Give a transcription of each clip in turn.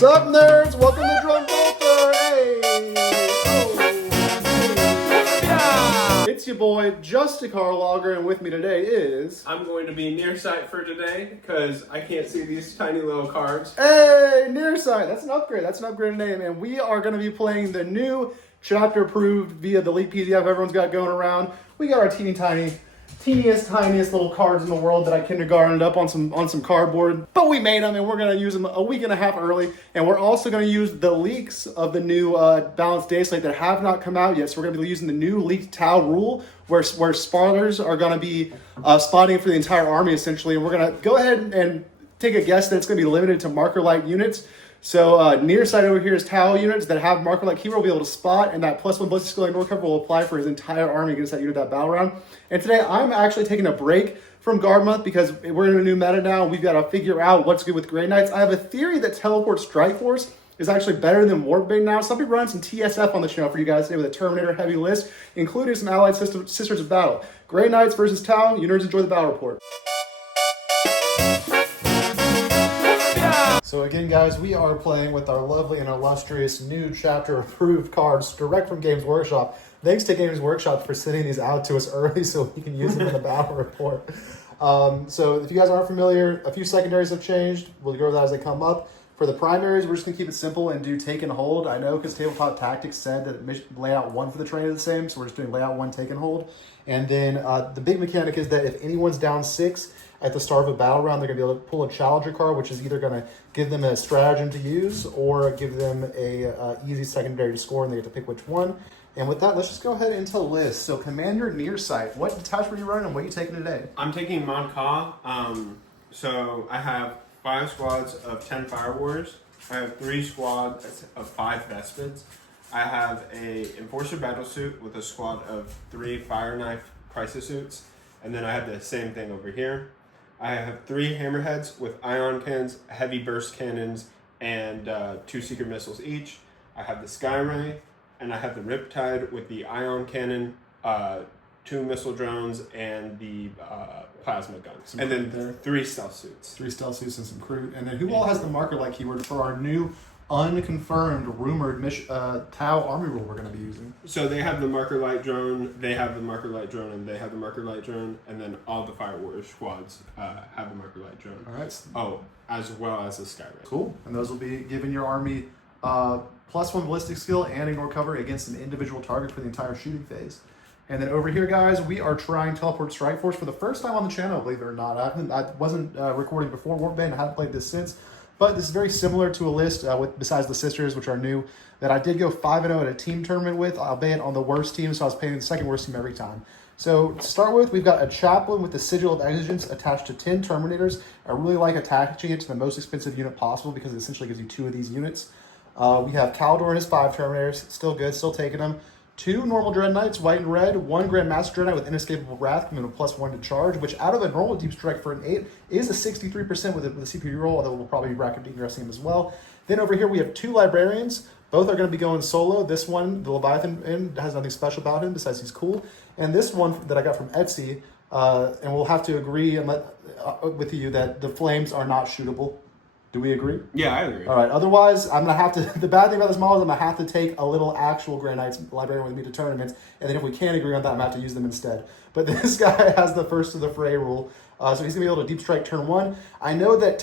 Sup, nerds? Welcome to Drum Volta. Hey! Oh, hey. It's your boy, Just a Car Logger, and with me today is... I'm going to be nearsight for today, because I can't see these tiny little cards. Hey, nearsight! That's an upgrade. That's an upgraded name, and we are going to be playing the new chapter approved via the leak PDF everyone's got going around. We got our teeniest, tiniest little cards in the world that I kindergartened up on some cardboard, but we made them and we're going to use them a week and a half early, and we're also going to use the leaks of the new balanced Dataslate that have not come out yet. So we're going to be using the new leaked Tau rule where spotters are going to be spotting for the entire army essentially, and we're going to go ahead and take a guess that it's going to be limited to marker light units. So near side over here is Tau units that have marker light keyword will be able to spot, and that +1 ballistic skill ignore cover will apply for his entire army against that unit that battle round. And today I'm actually taking a break from guard month because we're in a new meta now. We've got to figure out what's good with Grey Knights. I have a theory that Teleport Strike Force is actually better than Warpbane now. So I'll be running some TSF on the channel for you guys today with a Terminator heavy list, including some allied sisters of battle. Grey Knights versus Tau. You nerds enjoy the battle report. So again, guys, we are playing with our lovely and illustrious new chapter approved cards direct from Games Workshop. Thanks to Games Workshop for sending these out to us early so we can use them in the battle report. So if you guys aren't familiar, a few secondaries have changed. We'll go over that as they come up. For the primaries, we're just going to keep it simple and do take and hold. I know because Tabletop Tactics said that layout 1 for the train is the same, so we're just doing layout 1, take and hold. And then the big mechanic is that if anyone's down 6 at the start of a battle round, they're going to be able to pull a challenger card, which is either going to give them a stratagem to use or give them a easy secondary to score, and they get to pick which one. And with that, let's just go ahead into the list. So Commander Nearsight, what detachment are you running and what are you taking today? I'm taking mont'ka. So I have 5 squads of 10 Fire Warriors. I have 3 squads of 5 Vespids. I have a Enforcer Battlesuit with a squad of 3 Fire Knife Crisis Suits. And then I have the same thing over here. I have 3 Hammerheads with ion cannons, heavy burst cannons, and 2 secret missiles each. I have the Skyray, and I have the Riptide with the ion cannon, 2 missile drones, and the plasma guns. And then 3 stealth suits. 3 stealth suits and some crew. And then who all has the marker light keyword for our new unconfirmed rumored Tau army rule we're going to be using? So they have the marker light drone, they have the marker light drone, and they have the marker light drone, and then all the Fire Warrior squads have the marker light drone. All right. Oh, as well as the Skyray. Cool. And those will be giving your army +1 ballistic skill and ignore cover against an individual target for the entire shooting phase. And then over here, guys, we are trying Teleport Strike Force for the first time on the channel, believe it or not. I wasn't recording before Warpbane. I haven't played this since. But this is very similar to a list, besides the sisters, which are new, that I did go 5-0 at a team tournament with, albeit on the worst team, so I was playing the second worst team every time. So to start with, we've got a Chaplain with the Sigil of Exigence attached to 10 Terminators. I really like attaching it to the most expensive unit possible because it essentially gives you 2 of these units. We have Caldor and his 5 Terminators, still good, still taking them. 2 normal Dread Knights, white and red, 1 Grandmaster Dread Knight with Inescapable Wrath, coming with +1 to charge, which out of a normal deep strike for an 8 is a 63% with a CPU roll, although we'll probably be bracket degressing him as well. Then over here we have 2 Librarians. Both are going to be going solo. This one, the Leviathan, has nothing special about him besides he's cool. And this one that I got from Etsy, and we'll have to agree and with you that the flames are not shootable. Do we agree? Yeah, I agree. All right. Otherwise, I'm going to have to... The bad thing about this model is I'm going to have to take a little actual Grey Knights Librarian with me to tournaments, and then if we can't agree on that, I'm going to have to use them instead. But this guy has the first to the fray rule, so he's going to be able to deep strike turn 1. I know that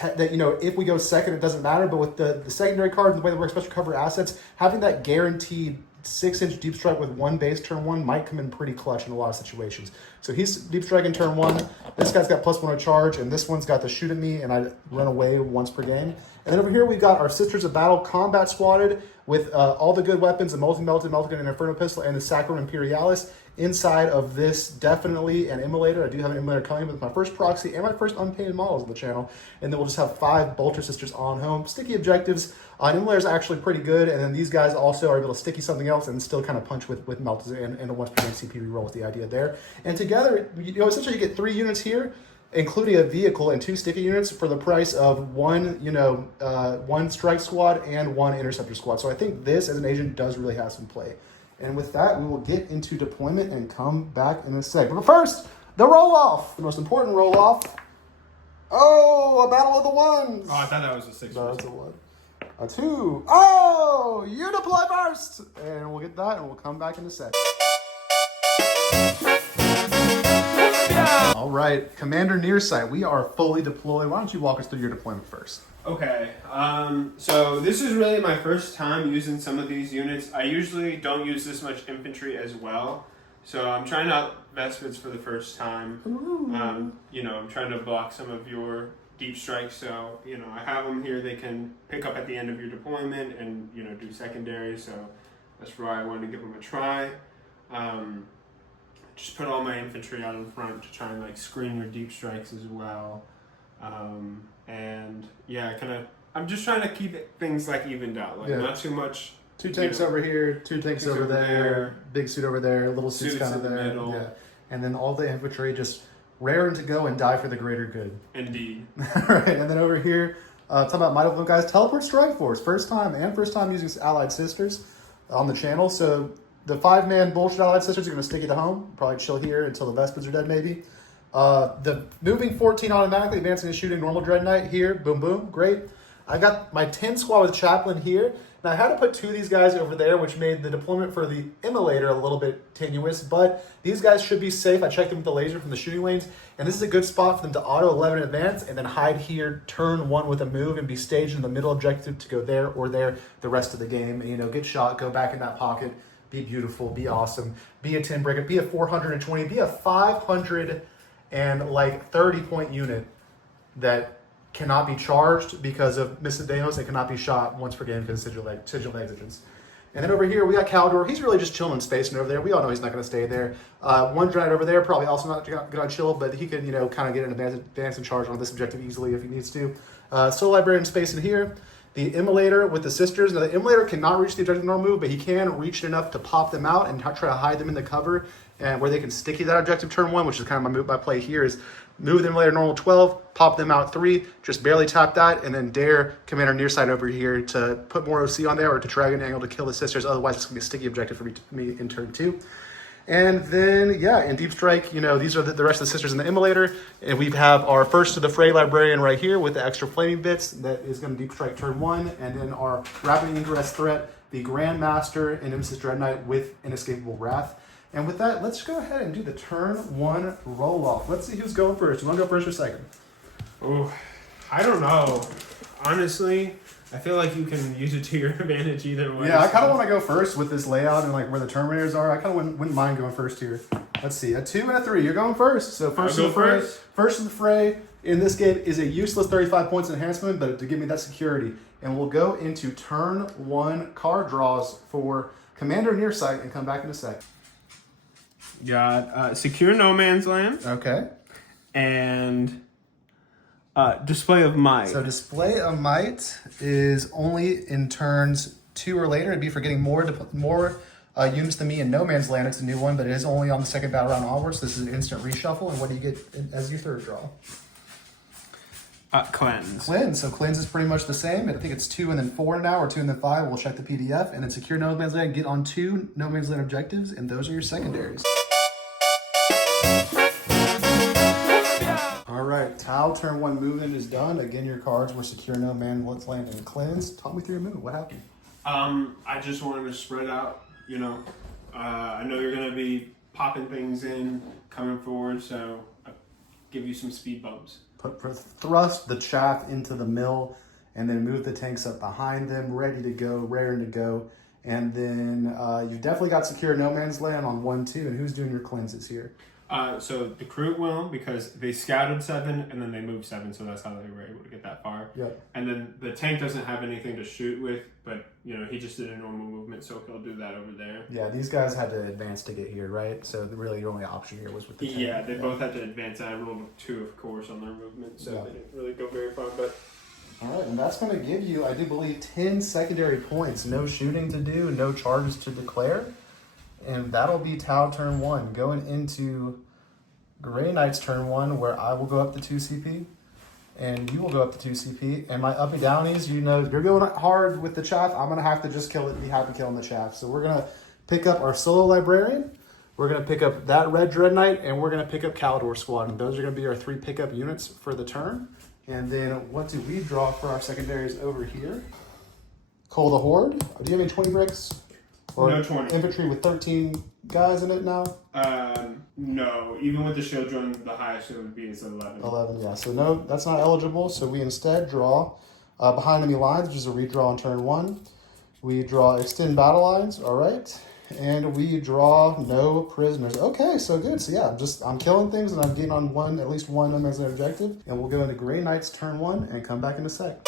if we go second, it doesn't matter, but with the secondary cards and the way they work special cover assets, having that guaranteed 6-inch deep strike with 1 base turn 1 might come in pretty clutch in a lot of situations. So he's deep striking turn 1. This guy's got +1 to charge, and this one's got the shoot at me, and I run away once per game. And then over here we've got our Sisters of Battle combat squatted with all the good weapons, the multi-melted, multi-gun, and Inferno Pistol, and the Sacrum Imperialis. Inside of this, definitely an Immolator. I do have an Immolator coming with my first proxy and my first unpainted models on the channel. And then we'll just have 5 Bolter Sisters on home. Sticky objectives. Immolator is actually pretty good. And then these guys also are able to sticky something else and still kind of punch with melts and a once per game CPU roll with the idea there. And together, essentially you get 3 units here, including a vehicle and 2 sticky units for the price of 1 strike squad and 1 interceptor squad. So I think this as an agent does really have some play. And with that, we will get into deployment and come back in a sec. But first, the roll-off. The most important roll-off. Oh, a battle of the ones. Oh, I thought that was a 6. No, that's a 1. A 2. Oh, you deploy first. And we'll get that and we'll come back in a sec. All right, Commander Nearsight, we are fully deployed. Why don't you walk us through your deployment first? Okay, so this is really my first time using some of these units. I usually don't use this much infantry as well, so I'm trying out Vespids for the first time. You know, I'm trying to block some of your deep strikes, so, you know, I have them here. They can pick up at the end of your deployment and, you know, do secondary, so that's why I wanted to give them a try. Just put all my infantry out in front to try and, like, screen your deep strikes as well. And yeah, I'm just trying to keep things like evened out, like not too much. 2 tanks over here, 2 tanks over there, big suit over there, little suits kind of in the there. middle. Yeah. And then all the infantry just raring to go and die for the greater good. Indeed. Right, and then over here, talking about Might of guys, Teleport Strike Force, first time using Allied Sisters on the channel. So the 5-man bullshit Allied Sisters are going to stick you to home, probably chill here until the Vespids are dead maybe. The moving 14 automatically advancing and shooting normal Dread Knight here. Boom, boom. Great. I got my 10 squad with Chaplain here. And I had to put 2 of these guys over there, which made the deployment for the Immolator a little bit tenuous. But these guys should be safe. I checked them with the laser from the shooting lanes. And this is a good spot for them to auto 11 advance and then hide here, turn 1 with a move, and be staged in the middle objective to go there or there the rest of the game. And, you know, get shot, go back in that pocket, be beautiful, be awesome, be a 10 breaker, be a 420, be a 500 and like 30-point unit that cannot be charged because of miscellaneous and cannot be shot once per game because of sigil exigence. And then over here we got Caldor. He's really just chilling in space and over there. We all know he's not going to stay there. 1 Dread over there, probably also not going to chill, but he can, you know, kind of get an advance and charge on this objective easily if he needs to. Soul Librarian space in here. The Immolator with the Sisters. Now the Immolator cannot reach the objective normal move, but he can reach it enough to pop them out and try to hide them in the cover, and where they can sticky that objective turn 1, which is kind of my play here, is move the Immolator normal 12, pop them out 3, just barely tap that, and then dare Commander Nearsight over here to put more OC on there or to Dragon Angle to kill the Sisters. Otherwise, it's going to be a sticky objective for me in turn 2. And then, yeah, in Deep Strike, you know, these are the rest of the Sisters in the Immolator. And we have our first to the fray Librarian right here with the extra flaming bits that is going to Deep Strike turn 1. And then our Rapid Ingress threat, the Grandmaster and Nemesis Dread Knight with Inescapable Wrath. And with that, let's go ahead and do the turn 1 roll-off. Let's see who's going first. You want to go first or second? Oh, I don't know. Honestly, I feel like you can use it to your advantage either way. Yeah, I kind of want to go first with this layout and like where the Terminators are. I kind of wouldn't mind going first here. Let's see, a 2 and a 3. You're going first. So first in the fray. First in the fray in this game is a useless 35 points enhancement, but to give me that security. And we'll go into turn 1 card draws for Commander Nearsight and come back in a sec. Got Secure No Man's Land. Okay. And Display of Might. So Display of Might is only in turns 2 or later. It'd be for getting more units than me in No Man's Land. It's a new one, but it is only on the second battle round onwards. This is an instant reshuffle. And what do you get as your third draw? Cleanse. Cleanse. So Cleanse is pretty much the same. I think it's 2 and then 4 now, or 2 and then 5. We'll check the PDF. And then Secure No Man's Land, get on 2 No Man's Land objectives, and those are your secondaries. All right, Tau turn 1 movement is done. Again, your cards were Secure No Man's Land and Cleanse. Talk me through your move. What happened? I just wanted to spread out, you know. I know you're going to be popping things in, coming forward, so I'll give you some speed bumps. Thrust the chaff into the mill, and then move the tanks up behind them, ready to go, raring to go. And then you've definitely got Secure No Man's Land on 1-2, and who's doing your cleanses here? So the crew will, because they scouted 7 and then they moved 7, so that's how they were able to get that far. Yep. And then the tank doesn't have anything to shoot with, but you know he just did a normal movement, so he'll do that over there. Yeah, these guys had to advance to get here, right? So really your only option here was with the tank. Yeah, they both had to advance. I rolled 2, of course, on their movement, so they didn't really go very far. But all right, and that's going to give you, I do believe, 10 secondary points. No shooting to do, no charges to declare. And that'll be Tau turn 1. Going into Grey Knight's turn 1, where I will go up to 2 CP, and you will go up to 2 CP. And my uppy downies, you know, you're going hard with the chaff. I'm going to have to just kill it and be happy killing the chaff. So we're going to pick up our Solo Librarian. We're going to pick up that Red Dread Knight, and we're going to pick up Caldor Squad. And those are going to be our 3 pickup units for the turn. And then what do we draw for our secondaries over here? Call the Horde. Do you have any 20 bricks? Or no 20. Infantry with 13 guys in it now? No. Even with the shield drone, the highest it would be is 11. 11, yeah. So no, that's not eligible. So we instead draw behind enemy lines, which is a redraw on turn 1. We draw extend battle lines, all right. And we draw no prisoners. Okay, so good. So yeah, I'm killing things and I'm getting on at least one as an objective. And we'll go into Grey Knights turn 1 and come back in a sec.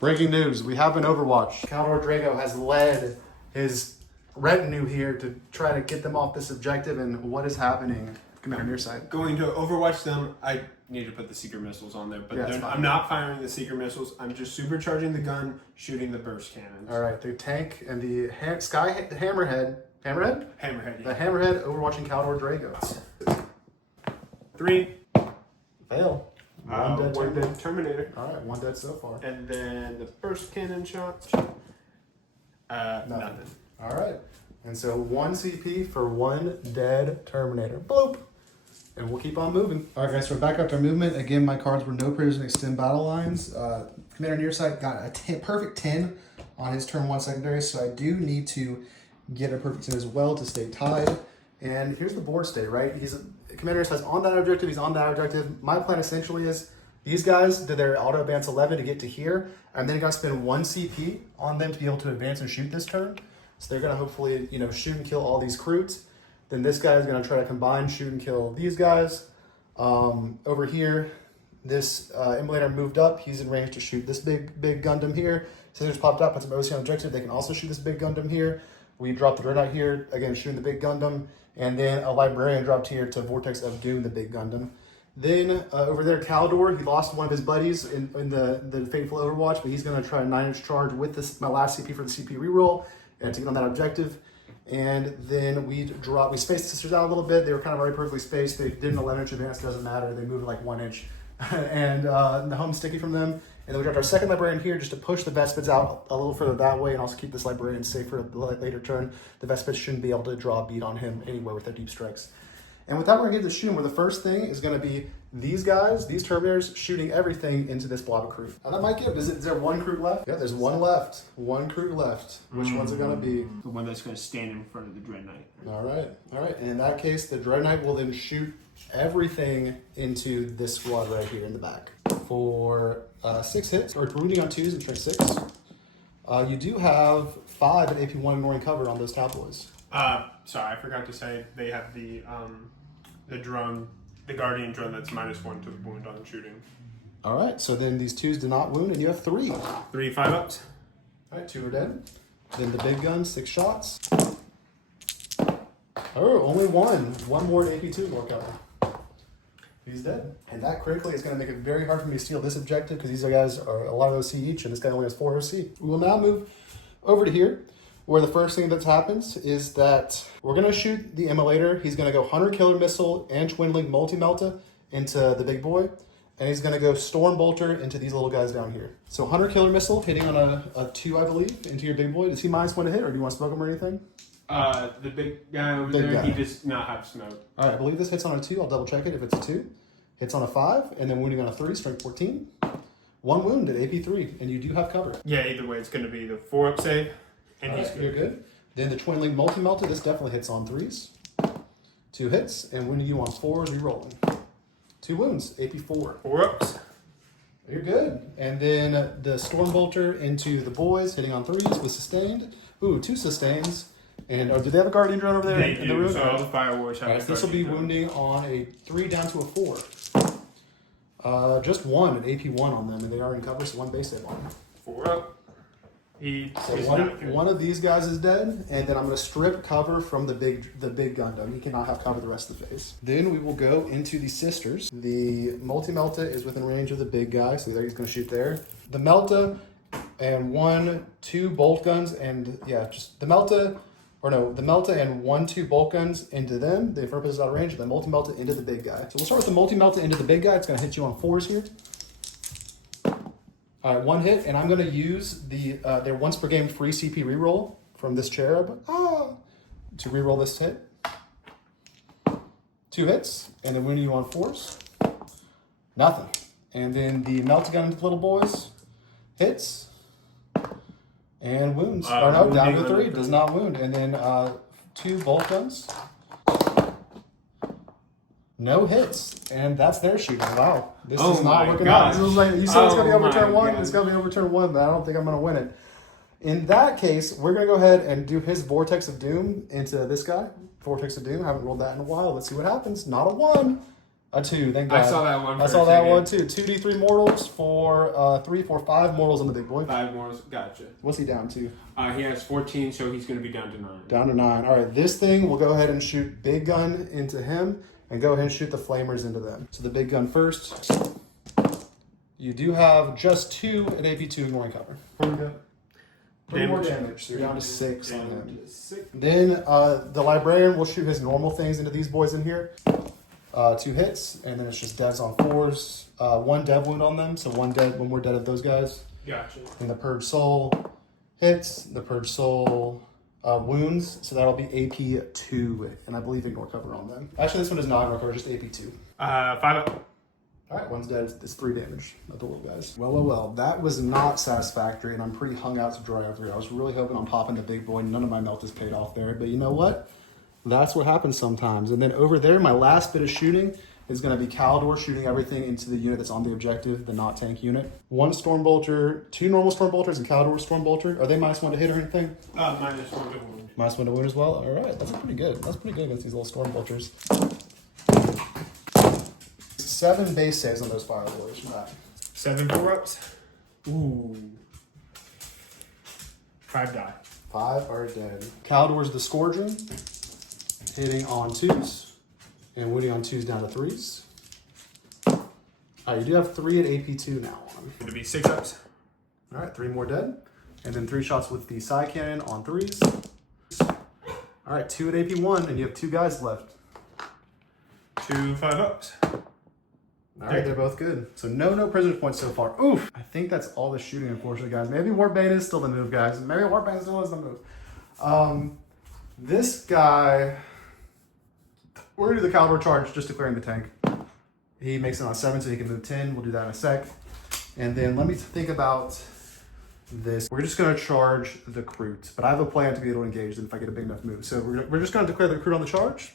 Breaking news, we have an Overwatch. Caldor Drago has led his retinue here to try to get them off this objective, and what is happening? Commander, on your side. Going to Overwatch them, I need to put the secret missiles on there, but Yeah, I'm not firing the secret missiles. I'm just supercharging the gun, shooting the burst cannons. All right, the tank and the Hammerhead, Hammerhead, the yeah. Hammerhead overwatching Caldor Drago. 3. Fail. One dead Terminator. All right, 1 dead so far. And then the burst cannon shots. Nothing. All right, and so 1 CP for 1 dead Terminator. Bloop. And we'll keep on moving. All right, guys, so we're back up to our movement. Again, my cards were no prisoners and extend battle lines. Commander on your side got a perfect 10 on his turn 1 secondary, so I do need to get a perfect 10 as well to stay tied. And here's the board state, right? Commander says on that objective, he's on that objective. My plan essentially is these guys did their auto advance 11 to get to here, and then you got to spend 1 CP on them to be able to advance and shoot this turn. So they're going to hopefully, shoot and kill all these Kroots. Then this guy is going to try to combine, shoot, and kill these guys. Over here, this Immolator moved up. He's in range to shoot this big Gundam here. Scissors popped up, puts an OC on objective. They can also shoot this big Gundam here. We dropped the Dreadnought here, again, shooting the big Gundam. And then a Librarian dropped here to Vortex of Doom, the big Gundam. Then over there, Caldor, he lost one of his buddies in the Fateful Overwatch, but he's going to try a 9-inch charge with my last CP for the CP reroll and to get on that objective. And then we spaced the sisters out a little bit. They were kind of already perfectly spaced. They did an 11-inch advance, doesn't matter. They moved like 1 inch. And the home sticky from them. And then we dropped our second Librarian here just to push the Vespids out a little further that way and also keep this Librarian safe for the later turn. The Vespids shouldn't be able to draw a beat on him anywhere with their deep strikes. And with that, we're going to get to Shwooooom, where the first thing is going to be these guys, these Terminators, shooting everything into this blob of Kroot. Now that might give, is there 1 Kroot left? Yeah, there's 1 left. 1 Kroot left. Which one's it going to be? The one that's going to stand in front of the Dreadnought. All right. And in that case, the Dreadnought will then shoot everything into this squad right here in the back. For 6 hits, or wounding on 2s and turn 6. You do have 5 at AP1 ignoring cover on those Cowboys. Sorry, I forgot to say they have the drone, the Guardian drone that's -1 to wound on shooting. All right, so then these 2s do not wound, and you have 3. 3 5-ups. All right, 2 are dead. Then the big gun, 6 shots. Oh, only 1. 1 more at AP2 more cover. He's dead. And that critically is going to make it very hard for me to steal this objective because these guys are a lot of OC each, and this guy only has 4 OC. We will now move over to here, where the first thing that happens is that we're going to shoot the Immolator. He's going to go Hunter Killer Missile and Twin Link Multi-Melta into the big boy. And he's going to go Storm Bolter into these little guys down here. So Hunter Killer Missile hitting on a 2, I believe, into your big boy. Does he -1 to hit, or do you want to smoke him or anything? The big guy over there, he does not have smoke. All right, I believe this hits on a 2. I'll double check it if it's a 2. Hits on a 5, and then wounding on a 3, strength 14. 1 wound at AP3, and you do have cover. Yeah, either way, it's going to be the 4-up save, and he's good. You're good. Then the Twin Link Multi-Melta, this definitely hits on 3s. 2 hits, and wounding you on 4s, re-rolling. 2 wounds, AP4. 4-ups. You're good. And then the Storm Bolter into the boys, hitting on 3s with sustained. Ooh, 2 sustains. And do they have a Guardian drone over there They in do, the room? so all the Firewars have All right, so this will be wounding on a 3 down to a 4. Just 1 at AP1 on them, and they are in cover, so 1 base hit on them. 4-up. So one of these guys is dead, and then I'm going to strip cover from the big Gundam. He cannot have cover the rest of the phase. Then we will go into the sisters. The Multi-Melta is within range of the big guy, so he's going to shoot there. The Melta and 1, 2 bolt guns, and yeah, just the Melta. Or no, the Melta and 1, 2 bolt guns into them. The purpose is out of range. The Multi-Melta into the big guy. So we'll start with the Multi-Melta into the big guy. It's going to hit you on 4s here. All right, 1 hit, and I'm going to use their once per game free CP reroll from this cherub to reroll this hit. 2 hits, and then wounding you on 4s. Nothing. And then the melt gun little boys hits and wounds. Oh no, down to 3, does not wound. And then 2 bolt guns. No hits, and that's their shooting. Wow, this is not working out. This is like, you said it's gonna be over turn 1. It's gonna be over turn 1, but I don't think I'm gonna win it. In that case, we're gonna go ahead and do his Vortex of Doom into this guy. Vortex of Doom. Haven't rolled that in a while. Let's see what happens. Not a 1, a 2. Thank God. I saw that one. I saw that one too. 2d3 mortals for 3, 4, 5 mortals on the big boy. 5 mortals. Gotcha. What's he down to? He has 14, so he's gonna be down to 9. Down to 9. All right, this thing we'll go ahead and shoot big gun into him. And go ahead and shoot the flamers into them. So the big gun first. You do have just 2 at AP2 ignoring cover. Pretty good. 3 more damage. So you're down to 6 on him. Then the librarian will shoot his normal things into these boys in here. 2 hits, and then it's just devs on 4s. 1 dev wound on them, so 1 more dead of those guys. Gotcha. And the purge soul hits. The purge soul wounds, so that'll be AP2, and I believe ignore cover on them. Actually, this one is not ignore cover, just AP2. 5 up. All right, 1's dead. It's 3 damage. Not the little guys. Well. That was not satisfactory, and I'm pretty hung out to dry over here. I was really hoping on popping the big boy. None of my melt is paid off there, but you know what? That's what happens sometimes. And then over there, my last bit of shooting is going to be Caldor shooting everything into the unit that's on the objective, the not tank unit. 1 Stormbolter, 2 normal Stormbolters, and Caldor Stormbolter. Are they -1 to hit or anything? -1 to wound. -1 to wound as well? All right, that's pretty good. That's pretty good against these little Stormbolters. 7 base saves on those fire boys. Right. 7 4-ups. Ooh. 5 die. 5 are dead. Caldor's the Scourging, hitting on 2s. And wounding on 2s down to 3s. All right, you do have 3 at AP2 now on him. It'll be 6 ups. All right, 3 more dead. And then 3 shots with the side cannon on 3s. All right, 2 at AP1, and you have 2 guys left. 2 5-ups. All right, they're both good. So no prisoner points so far. Oof. I think that's all the shooting, unfortunately, guys. Maybe Warbane is still the move, guys. Maybe Warbane still is the move. This guy... We're going to do the Caldor charge, just declaring the tank. He makes it on 7, so he can move 10. We'll do that in a sec. And then let me think about this. We're just going to charge the Crute, but I have a plan to be able to engage them if I get a big enough move. So we're just going to declare the Crute on the charge.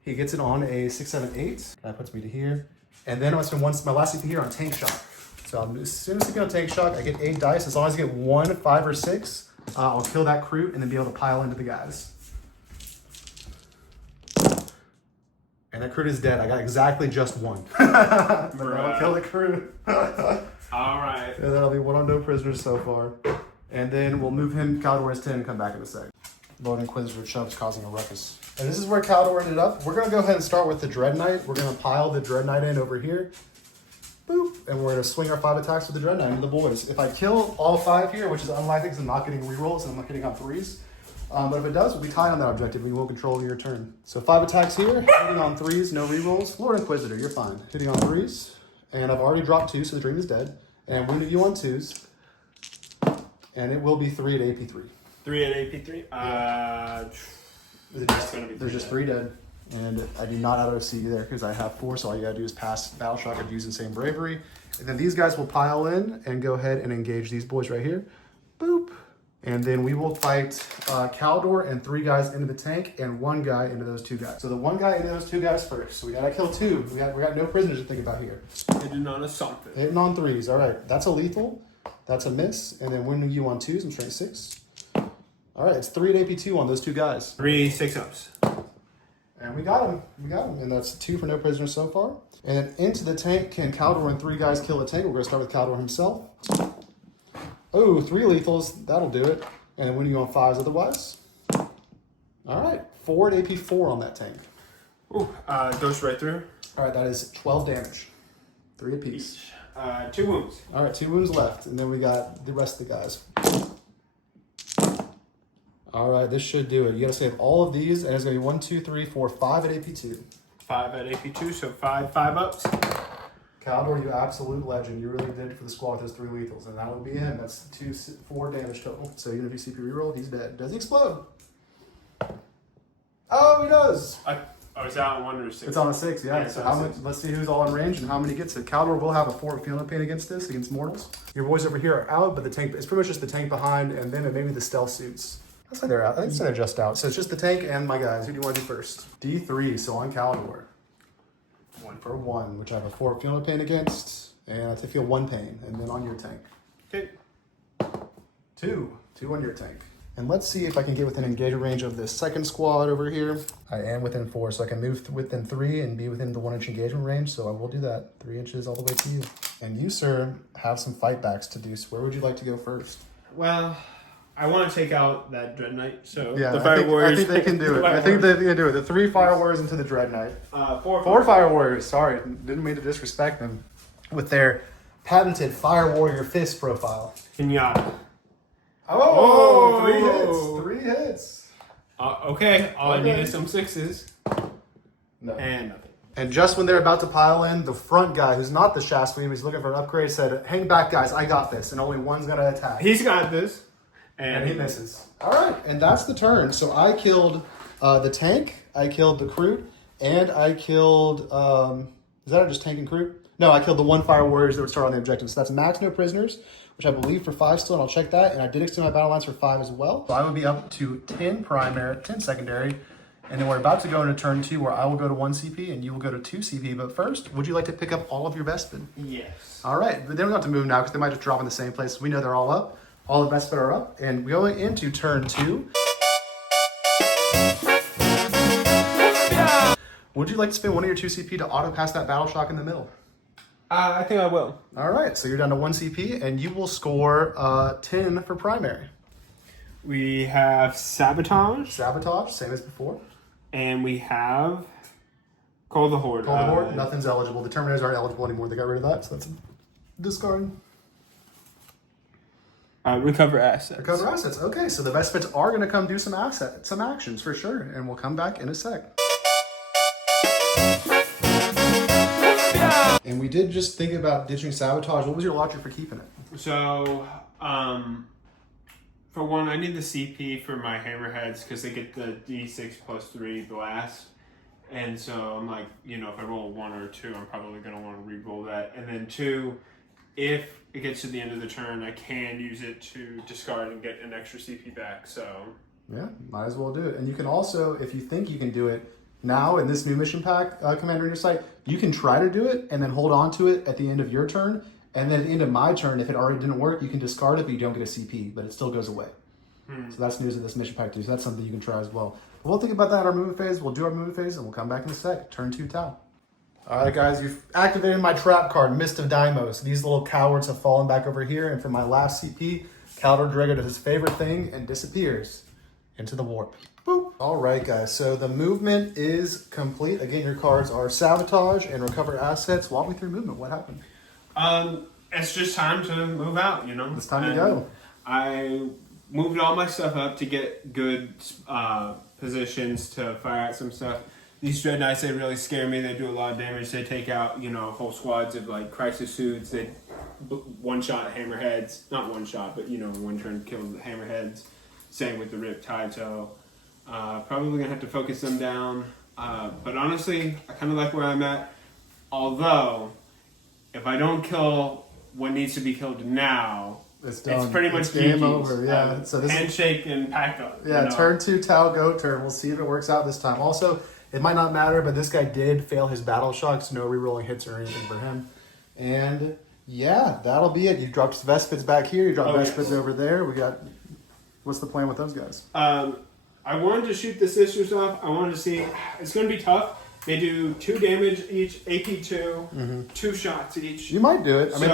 He gets it on a 6, 7, 8. That puts me to here. And then I'm going to spend my last CP here on Tank Shock. So as soon as I get on Tank Shock, I get 8 dice. As long as I get 1, 5, or 6, I'll kill that Crute and then be able to pile into the guys. And that Crute is dead. I got exactly just 1. I'll kill the Crute. All right. And that'll be 1 on no prisoners so far. And then we'll move him, Caldor is 10, and come back in a sec. Lord Inquisitor shoves causing a ruckus. And this is where Caldor ended up. We're going to go ahead and start with the Dread Knight. We're going to pile the Dread Knight in over here. Boop. And we're going to swing our 5 attacks with the Dread Knight into the boys. If I kill all 5 here, which is unlikely because I'm not getting rerolls and I'm not hitting on 3s. But if it does, we'll be tied on that objective and we will control your turn. So 5 attacks here, hitting on 3s, no rerolls. Lord Inquisitor, you're fine. Hitting on 3s. And I've already dropped 2, so the dream is dead. And wounded you on 2s. And it will be 3 at AP3. 3 at AP3? There's just 3 dead. And I do not auto-see you there because I have 4, so all you gotta do is pass Battle Shock or use Insane Bravery. And then these guys will pile in and go ahead and engage these boys right here. Boop. And then we will fight Caldor and 3 guys into the tank and 1 guy into those 2 guys. So the 1 guy into those 2 guys first. So we gotta kill 2. We got no prisoners to think about here. Hitting on a something. Hitting on 3s. All right, that's a lethal. That's a miss. And then wounding you on 2s. I'm straight 6. All right, it's 3 at AP2 on those 2 guys. 3 6-ups. And we got him. And that's 2 for no prisoners so far. And then into the tank, can Caldor and 3 guys kill a tank? We're gonna start with Caldor himself. Oh, 3 lethals, that'll do it. And then when you on 5s otherwise. All right, 4 at AP4 on that tank. Ooh, goes right through. All right, that is 12 damage. 3 apiece. 2 wounds. All right, 2 wounds left. And then we got the rest of the guys. All right, this should do it. You gotta save all of these, and it's gonna be 1, 2, 3, 4, 5 at AP2. 5 at AP2, so 5 5-ups. Caldor, you absolute legend. You really did it for the squad with those 3 lethals, and that would be him. That's 4 damage total. So even if you CP reroll, he's dead. Does he explode? Oh, he does. Oh, it's out on 1 or 6. It's on a 6, yeah. Yeah, So it's on a how much, let's see who's all in range and how many gets it. Caldor will have a 4 feeling pain against this, against mortals. Your boys over here are out, but the tank, it's pretty much just the tank behind, and then maybe the stealth suits. I'll say they're out. I think they're just out. So it's just the tank and my guys. Who do you want to do first? D3, so on Caldor. 1 for 1, which I have a 4 feeling pain against, and I have to feel 1 pain, and then on your tank. Okay. 2 on your tank. And let's see if I can get within engagement range of this second squad over here. I am within 4, so I can move within 3 and be within the 1-inch engagement range. So I will do that. 3 inches all the way to you. And you, sir, have some fight backs to do. So where would you like to go first? Well, I want to take out that Dread Knight. So Yeah, the Fire Warriors. I think they can do it. I think they can do it. The 3 Fire Warriors into the Dread Knight. 4 Fire Warriors. Sorry, didn't mean to disrespect them. With their patented Fire Warrior fist profile. Pinata. Oh, 3 hits. 3 hits. Okay, all I need is some 6s. No. And nothing. And just when they're about to pile in, the front guy, who's not the Shasweem, he's looking for an upgrade, said, hang back, guys, I got this. And only one's going to attack. He's got this. And he misses. All right, and that's the turn. So I killed the tank, I killed the crew, and I killed, is that just tank and crew? No, I killed the 1 Fire Warriors that would start on the objective. So that's max no prisoners, which I believe for 5 still, and I'll check that. And I did extend my battle lines for 5 as well. So I would be up to 10 primary, 10 secondary, and then we're about to go into turn 2 where I will go to 1 CP and you will go to 2 CP. But first, would you like to pick up all of your Vespid? Yes. All right, but they don't have to move now because they might just drop in the same place. We know they're all up. All the Vespid are up, and we go into turn 2. Would you like to spend 1 of your 2 CP to auto pass that battle shock in the middle? I think I will. All right, so you're down to 1 CP, and you will score 10 for primary. We have Sabotage. Sabotage, same as before. And we have Call the Horde. Call the Horde, nothing's eligible. The Terminators aren't eligible anymore. They got rid of that, so that's a discard. Recover Assets. Recover Assets. Okay, so the Vespids are going to come do some actions for sure, and we'll come back in a sec. And we did just think about ditching Sabotage. What was your logic for keeping it? So, for one, I need the CP for my Hammerheads because they get the D6 plus 3 blast. And so I'm like, you know, if I roll 1 or 2, I'm probably going to want to re-roll that. And then 2, if it gets to the end of the turn, I can use it to discard and get an extra CP back. So yeah, might as well do it. And you can also, if you think you can do it now in this new mission pack, Commander in your site, you can try to do it and then hold on to it at the end of your turn. And then at the end of my turn, if it already didn't work, you can discard it, but you don't get a CP, but it still goes away. So that's news of this mission pack too. So that's something you can try as well. But we'll think about that in our movement phase. We'll do our movement phase and we'll come back in a sec. Turn 2 Tau. All right, guys, you've activated my trap card, Mist of Deimos. These little cowards have fallen back over here. And for my last CP, Caldor Drago does his favorite thing and disappears into the warp. Boop. All right, guys, so the movement is complete. Again, your cards are Sabotage and Recover Assets. Walk me through movement. What happened? It's just time to move out, you know? It's time to go. I moved all my stuff up to get good positions to fire out some stuff. These Dread Knights, they really scare me. They do a lot of damage. They take out, you know, whole squads of, like, Crisis Suits. They one-shot Hammerheads. Not one-shot, but, you know, one turn kills the Hammerheads. Same with the Ripped Taito. Probably going to have to focus them down. But honestly, I kind of like where I'm at. Although, if I don't kill what needs to be killed now, it's pretty much game over. Yeah. So this handshake and pack up. Yeah, you know? turn 2 Tau go turn. We'll see if it works out this time. Also, it might not matter, but this guy did fail his battle shocks. No re-rolling hits or anything for him. And yeah, that'll be it. You dropped Vespids back here. You dropped Vespids over there. We got. What's the plan with those guys? I wanted to shoot the sisters off. I wanted to see. It's going to be tough. They do 2 damage each, AP2, 2 shots each. You might do it. I mean,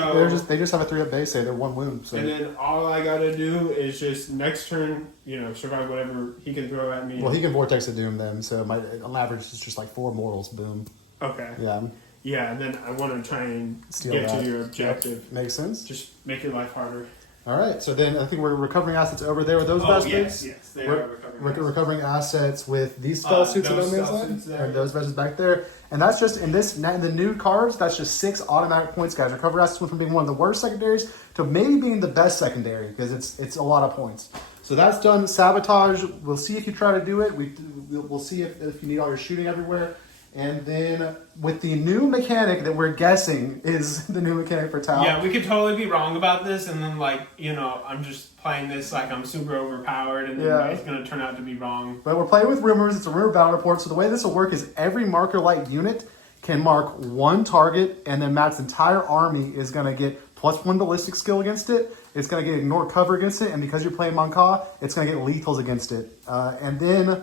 they just have a 3-up base save. They're 1 wound. So. And then all I got to do is just next turn, you know, survive whatever he can throw at me. Well, he can Vortex of Doom them, so on average it's just like 4 mortals. Boom. Okay. Yeah. Yeah, and then I want to try and get to your objective. Yep. Makes sense. Just make your life harder. All right, so then I think we're recovering assets over there with those Oh, vestments. yes, they We're are recovering. recovering assets with these spell suits in No those Man's spell Land, suits there. and those vestments back there. And that's just in the new cards. That's just 6 automatic points, guys. Recover assets went from being one of the worst secondaries to maybe being the best secondary because it's a lot of points. So that's done. Sabotage. We'll see if you try to do it. We'll see if you need all your shooting everywhere. And then with the new mechanic that we're guessing is the new mechanic for Tau. Yeah, we could totally be wrong about this, and then I'm just playing this like I'm super overpowered, and then it's gonna turn out to be wrong. But we're playing with rumors. It's a rumor battle report. So the way this will work is every marker light unit can mark 1 target, and then Matt's entire army is gonna get +1 ballistic skill against it. It's gonna get ignore cover against it, and because you're playing mont'ka, it's gonna get lethals against it. And then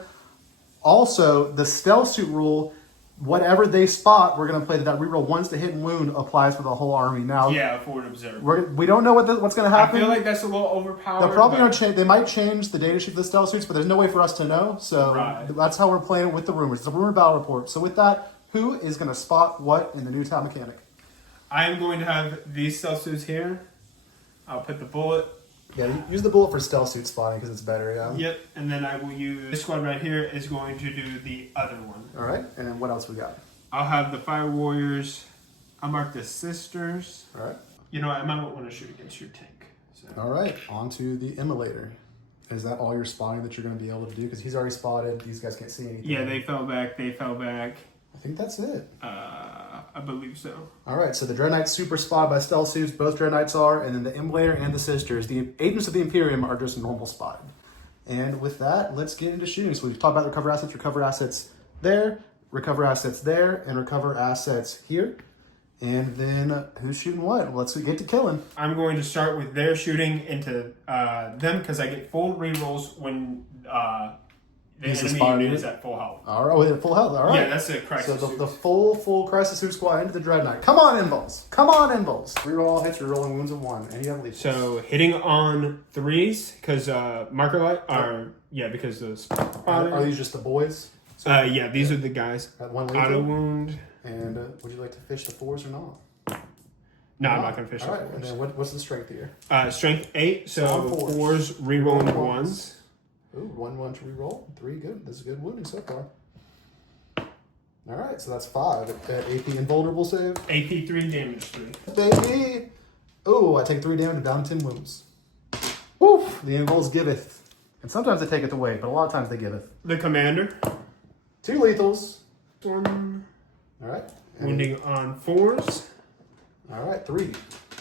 also the stealth suit rule. Whatever they spot, we're going to play that reroll once the hit and wound applies for the whole army. Now, Forward observe. we don't know what's going to happen. I feel like that's a little overpowered. They're probably going to change. They might change the data sheet for the stealth suits, but there's no way for us to know. So that's how we're playing it with the rumors. It's a rumor battle report. So with that, who is going to spot what in the new Tau mechanic? I am going to have these stealth suits here. I'll put the bullet. Yeah, use the bullet for stealth suit spotting because it's better. Yeah. Yep, and then I will use this squad right here is going to do the other one. All right, and then what else we got? I'll have the fire warriors. I'll mark the sisters. All right. You know what? I might want to shoot against your tank. So. All right, on to the immolator. Is that all your spotting that you're going to be able to do? Because he's already spotted. These guys can't see anything. Yeah, they fell back. I think that's it. I believe so. All right, so the Dread Knight's super spotted by stealth suits. Both Dread Knights are, and then the immolator and the sisters, the agents of the Imperium, are just normal spotted. And with that, let's get into shooting. So we've talked about recover assets there, recover assets there, and recover assets here. And then who's shooting what? Let's get to killing. I'm going to start with their shooting into them because I get full rerolls when the enemy unit is at full health. All right, with at full health. All right. Yeah, that's a crisis. So the full crisis suit squad into the Dread Knight. Come on, Invols. Come on, Invols. Reroll all hits, rerolling wounds of 1, and you have lethals. So hitting on 3s because marker light are because those are these just the boys? So, these are the guys. One lethal. Auto wound. And would you like to fish the 4s or not? No, I'm not going to fish the 4s. All right, and then what's the strength here? Strength 8, so 4s rerolling 1s. Ooh, 1 to reroll. 3, good. This is good wounding so far. All right, so that's 5. AP invulnerable save. AP 3, damage 3. Baby! Ooh, I take 3 damage, down 10 wounds. Woo! The invuls giveth. And sometimes they take it away, but a lot of times they giveth. The commander. 2 lethals. 1. All right. Wounding on 4s. All right, 3.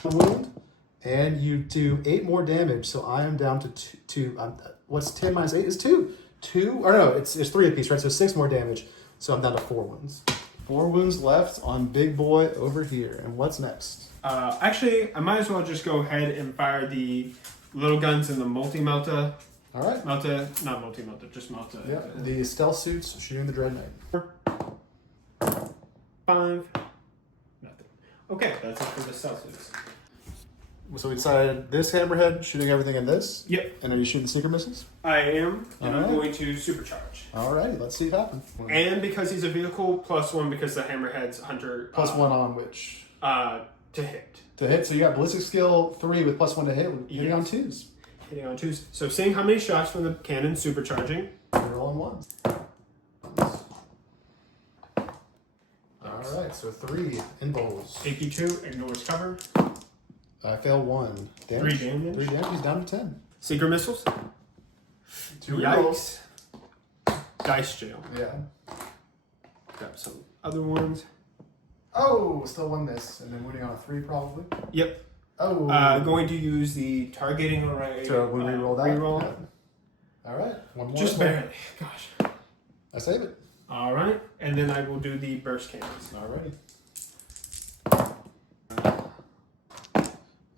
Wound. And you do 8 more damage, so I am down to 2. What's 10 minus 8 is 2. 2, or no, it's 3 apiece, right? So 6 more damage. So I'm down to 4 wounds. 4 wounds left on big boy over here. And what's next? Actually, I might as well just go ahead and fire the little guns and the multi-melta. All right. Not multi-melta, just melta. Yeah, the stealth suits shooting the Dread Knight. 5. Nothing. Okay, that's it for the stealth suits. So we decided this hammerhead shooting everything in this. Yep. And are you shooting secret missiles? I am, and All I'm right. going to supercharge. Alrighty, let's see it happen. And because he's a vehicle, +1 because the hammerhead's hunter. +1 on which? To hit. To hit, so you got ballistic skill 3 with +1 to hit, hitting on 2s. Hitting on 2s. So seeing how many shots from the cannon supercharging. You're rolling 1s. Alright, so 3 involves. AP2 ignores cover. I fail 1. Damage. 3 damage. 3 damage, he's down to 10. Secret missiles. 2 rerolls. Yikes. Dice jail. Yeah. Grab some other ones. Oh, still 1 miss. And then wounding on a 3 probably. Yep. Oh. Going to use the targeting array. So we reroll that? Reroll. Yeah. Alright, 1 more. Just barely. Gosh. I save it. Alright. And then I will do the burst cannons. Alrighty.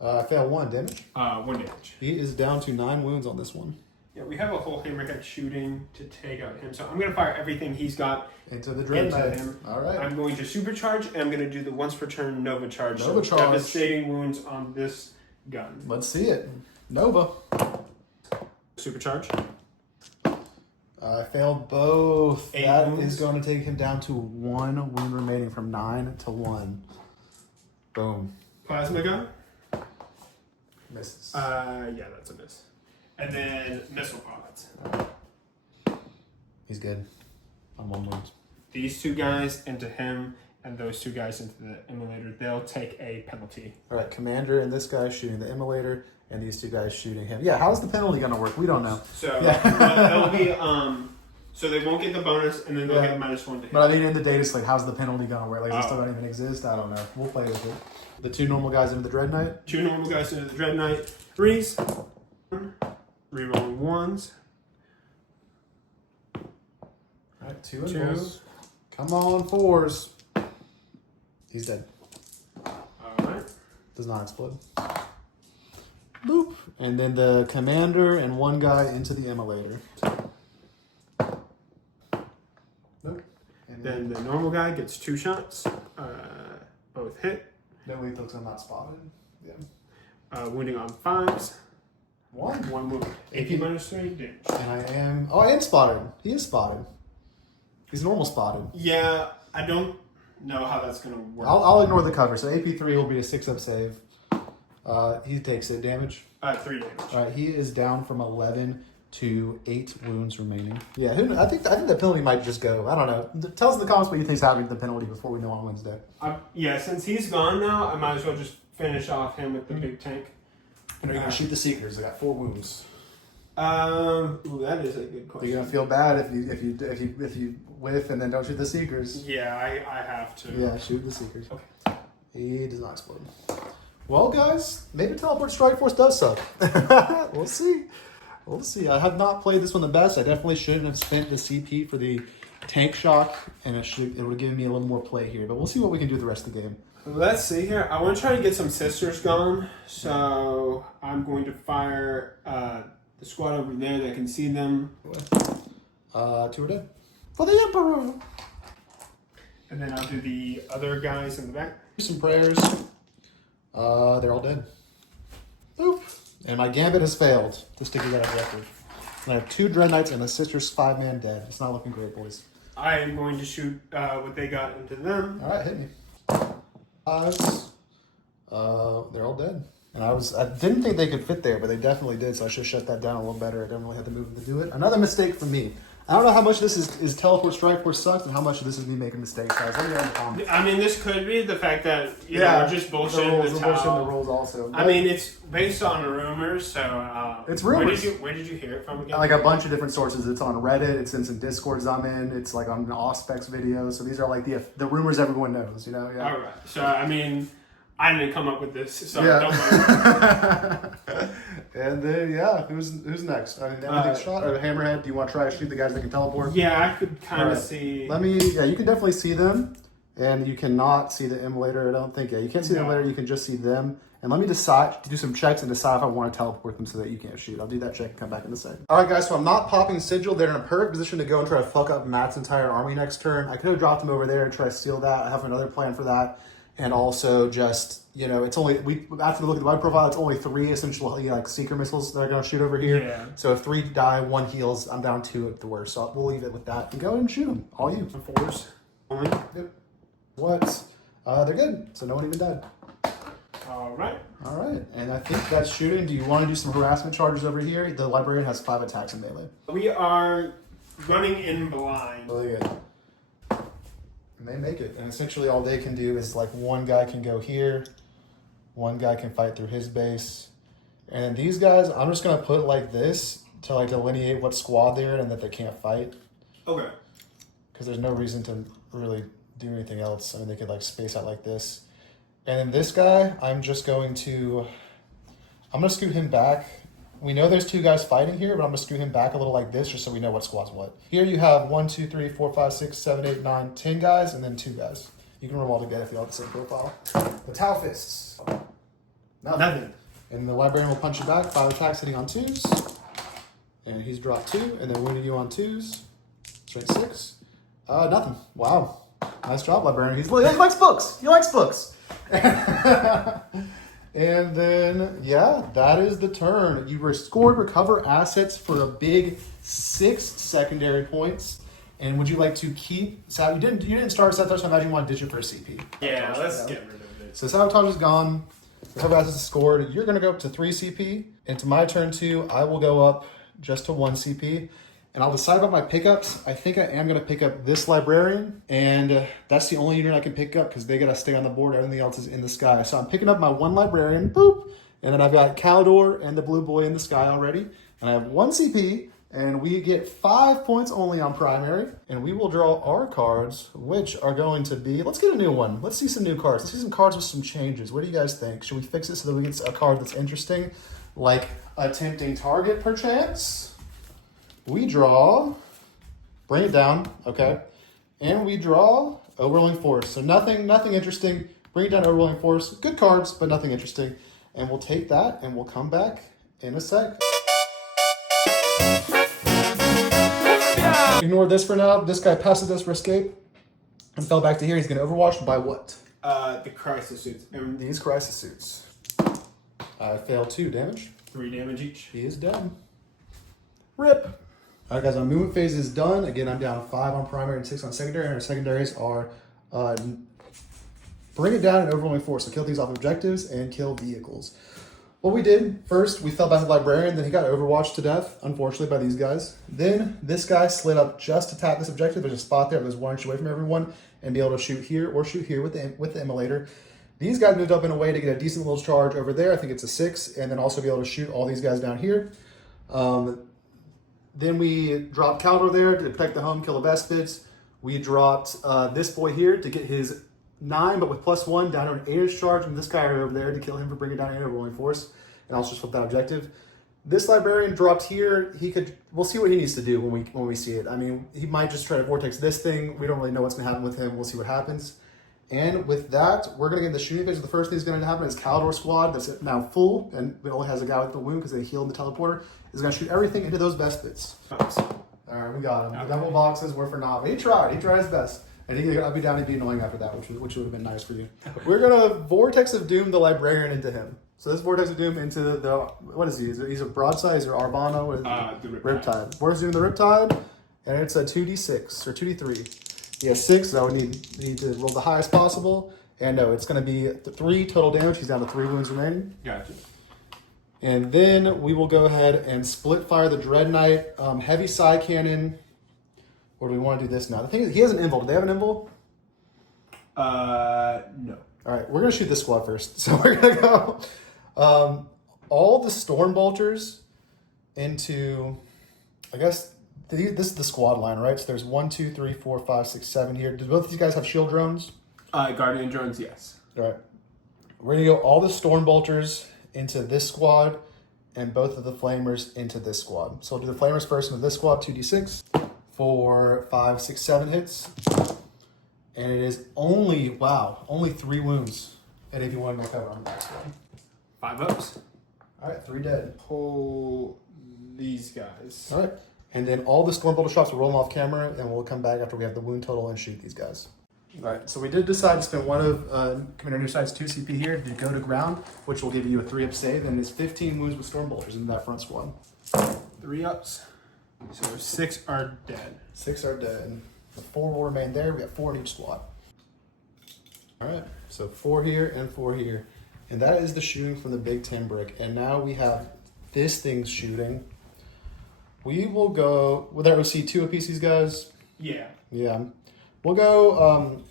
I fail 1 damage. 1 damage. He is down to 9 wounds on this one. Yeah, we have a whole hammerhead shooting to take out him. So I'm going to fire everything he's got Into the Dread into Knight. him. Alright. I'm going to supercharge, and I'm going to do the once per turn Nova charge. Nova so charge. Devastating wounds on this gun. Let's see it. Nova. Supercharge. I failed both. 8 That wounds. is going to take him down to 1 wound remaining from 9 to 1. Boom. Plasma gun. Misses. Yeah, that's a miss. And then missile pods. He's good. On 1 wound. These 2 guys into him, and those 2 guys into the immolator. They'll take a penalty. All right, commander and this guy shooting the immolator, and these 2 guys shooting him. Yeah, how's the penalty gonna work? We don't know. So yeah. they'll be so they won't get the bonus, and then they'll get -1 to hit. But I mean, in the data slate, how's the penalty gonna work? Like, does it still don't even exist? I don't know. We'll play with it. The 2 normal guys into the Dread Knight. 2 normal guys into the Dread Knight. 3s. Rerolling 1s. All right, 2 involves. Come on, 4s. He's dead. Alright. Does not explode. Boop. And then the commander and 1 guy into the immolator. Nope. And Then the normal guy gets 2 shots. Both hit. no lethal because I'm not spotted. Yeah. Wounding on 5s. 1. 1 wound. AP -3 damage. And I am. Oh, I am spotted. He is spotted. He's normal spotted. Yeah, I don't know how that's going to work. I'll ignore the cover. So AP3 will be a 6-up save. He takes it damage. 3 damage. All right, he is down from 11 to 8 wounds remaining. Yeah, I think the penalty might just go. I don't know. Tell us in the comments what you think's happening to the penalty before we know on Wednesday. Yeah, since he's gone now, I might as well just finish off him with the big tank. And are you gonna shoot the Seekers? They got 4 wounds. Ooh, that is a good question. You're gonna feel bad if you whiff and then don't shoot the Seekers. Yeah, I have to. Yeah, shoot the Seekers. Okay. He does not explode. Well, guys, maybe Teleport Strike Force does suck. We'll see. We'll see. I have not played this one the best. I definitely shouldn't have spent the CP for the tank shock, and it would have given me a little more play here. But we'll see what we can do the rest of the game. Let's see here. I want to try to get some sisters gone, so I'm going to fire the squad over there that can see them. 2 are dead. For the Emperor! And then I'll do the other guys in the back. Some prayers. They're all dead. Oop. And my gambit has failed, just to give that a record. And I have 2 Dread Knights and the Sisters 5-man dead. It's not looking great, boys. I am going to shoot what they got into them. All right, hit me. They're all dead. And I didn't think they could fit there, but they definitely did, so I should shut that down a little better. I didn't really have to move them to do it. Another mistake from me. I don't know how much of this is Teleport Strike Force sucks and how much of this is me making mistakes, guys. Let me know in the comments. I mean, this could be the fact that you know, we're just bullshitting the the rules also. I mean, it's based on rumors, so... it's rumors. Where did you hear it from again? Like a bunch of different sources. It's on Reddit. It's in some Discords I'm in. It's like on an Auspex video. So these are like the rumors everyone knows, you know? Yeah. All right. So, I mean, I didn't come up with this, so yeah. don't worry. And then, yeah, who's next? I mean, everything's shot. Or the Hammerhead, do you want to try to shoot the guys that can teleport? Yeah, I could kind of see... yeah, you can definitely see them. And you cannot see the immolator, I don't think. Yeah, you can't see the immolator, you can just see them. And let me decide to do some checks and decide if I want to teleport them so that you can't shoot. I'll do that check and come back in a second. All right, guys, so I'm not popping Sigil. They're in a perfect position to go and try to fuck up Matt's entire army next turn. I could have dropped them over there and try to steal that. I have another plan for that. And also just, you know, it's only, after we look at the wide profile, it's only 3 essential, like, Seeker missiles that are going to shoot over here. Yeah. So if 3 die, 1 heals, I'm down 2 at the worst. So we'll leave it with that and go ahead and shoot them. All you. 4s only. Yep. What? They're good. So no one even died. All right. All right. And I think that's shooting. Do you want to do some harassment charges over here? The librarian has 5 attacks in melee. We are running in blind. Really good. And they make it. And essentially all they can do is like 1 guy can go here. 1 guy can fight through his base. And these guys, I'm just going to put like this to like delineate what squad they're in and that they can't fight. Okay. Because there's no reason to really do anything else. I mean, they could like space out like this. And then this guy, I'm going to scoot him back. We know there's 2 guys fighting here, but I'm going to scoot him back a little like this just so we know what squad's what. Here you have 1, 2, 3, 4, 5, 6, 7, 8, 9, 10 guys, and then 2 guys. You can roll them all together if you all have the same profile. The Tau Fists. Nothing. And the librarian will punch you back. 5 attacks hitting on 2s. And he's dropped 2, and then wounding you on 2s. Strength 6. Nothing. Wow. Nice job, librarian. He likes books. He likes books. And then, yeah, that is the turn. You scored recover assets for a big 6 secondary points. And would you like to keep... So you didn't start Sabotage, so I imagine you want to ditch it for a CP. Yeah, let's get rid of it. So Sabotage is gone. How fast is scored? You're going to go up to 3 CP. And to my turn 2, I will go up just to 1 CP. And I'll decide about my pickups. I think I am going to pick up this librarian. And that's the only unit I can pick up because they got to stay on the board. Everything else is in the sky. So I'm picking up my 1 librarian. Boop. And then I've got Caldor and the blue boy in the sky already. And I have 1 CP. And we get 5 points only on primary. And we will draw our cards, which are going to be... Let's get a new one. Let's see some new cards. Let's see some cards with some changes. What do you guys think? Should we fix it so that we get a card that's interesting? Like a tempting target, perchance? We draw... Bring it down, okay? And we draw Overwhelming Force. So nothing interesting. Bring it down, Overwhelming Force. Good cards, but nothing interesting. And we'll take that, and we'll come back in a sec. Ignore this for now. This guy passes this for escape and fell back to here. He's going to overwatch by what? The crisis suits. And these crisis suits. I failed 2 damage. 3 damage each. He is dead. Rip. All right, guys, my movement phase is done. Again, I'm down 5 on primary and 6 on secondary. And our secondaries are bring it down and overwhelming force. So kill things off objectives and kill vehicles. What we did, first, we fell back to the librarian, then he got overwatched to death, unfortunately, by these guys. Then this guy slid up just to tap this objective. There's a spot there that was 1 inch away from everyone, and be able to shoot here or shoot here with the immolator. These guys moved up in a way to get a decent little charge over there. I think it's a 6, and then also be able to shoot all these guys down here. Then we dropped Caldor there to protect the home, kill the Vespids. We dropped this boy here to get his 9, but with +1 down to an 8-inch charge, and this guy right over there to kill him for bringing down an overwhelming force, and also just flip that objective. This librarian dropped here. We'll see what he needs to do when we see it. I mean, he might just try to vortex this thing. We don't really know what's going to happen with him. We'll see what happens. And with that, we're going to get in the shooting phase. The first thing that's going to happen is Caldor squad that's now full, and it only has a guy with the wound because they healed the teleporter, is going to shoot everything into those Vespids. All right, we got him. The double boxes were for Nav. He tried his best. And I'd be down and be annoying after that, which would have been nice for you. We're going to Vortex of Doom the librarian into him. So this Vortex of Doom into the what is he? He's a broadside, he's an Arbano, the Riptide. Vortex of Doom the Riptide, and it's a 2d6 or 2d3. He has 6, so we need to roll the highest possible. And no, it's going to be 3 total damage. He's down to 3 wounds remaining. Gotcha. And then we will go ahead and split fire the Dread Knight, heavy side cannon. Or do we want to do this now? The thing is, he has an invul. Do they have an invul? No. All right, we're going to shoot this squad first. So we're going to go all the Storm Bolters into, I guess, this is the squad line, right? So there's 1, 2, 3, 4, 5, 6, 7 here. Do both of these guys have shield drones? Guardian drones, yes. All right. We're going to go all the Storm Bolters into this squad and both of the Flamers into this squad. So we'll do the Flamers first with this squad, 2d6. 4, 5, 6, 7 hits. And it is only 3 wounds. And if you want to make cover on the next one. 5 ups. All right, 3 dead. Pull these guys. All right. And then all the Storm Bolter shots will roll them off camera, and we'll come back after we have the wound total and shoot these guys. All right, so we did decide to spend one of Commander Newside's 2 CP here to go to ground, which will give you a 3-up save, and it's 15 wounds with Storm Bolters in that front squad. 3 ups. So 6 are dead. 6 are dead. The 4 will remain there. We have 4 in each squad. All right, so 4 here and 4 here. And that is the shooting from the Big 10 brick. And now we have this thing shooting. We will go, will that see 2 apiece, these guys? Yeah. Yeah. We'll go,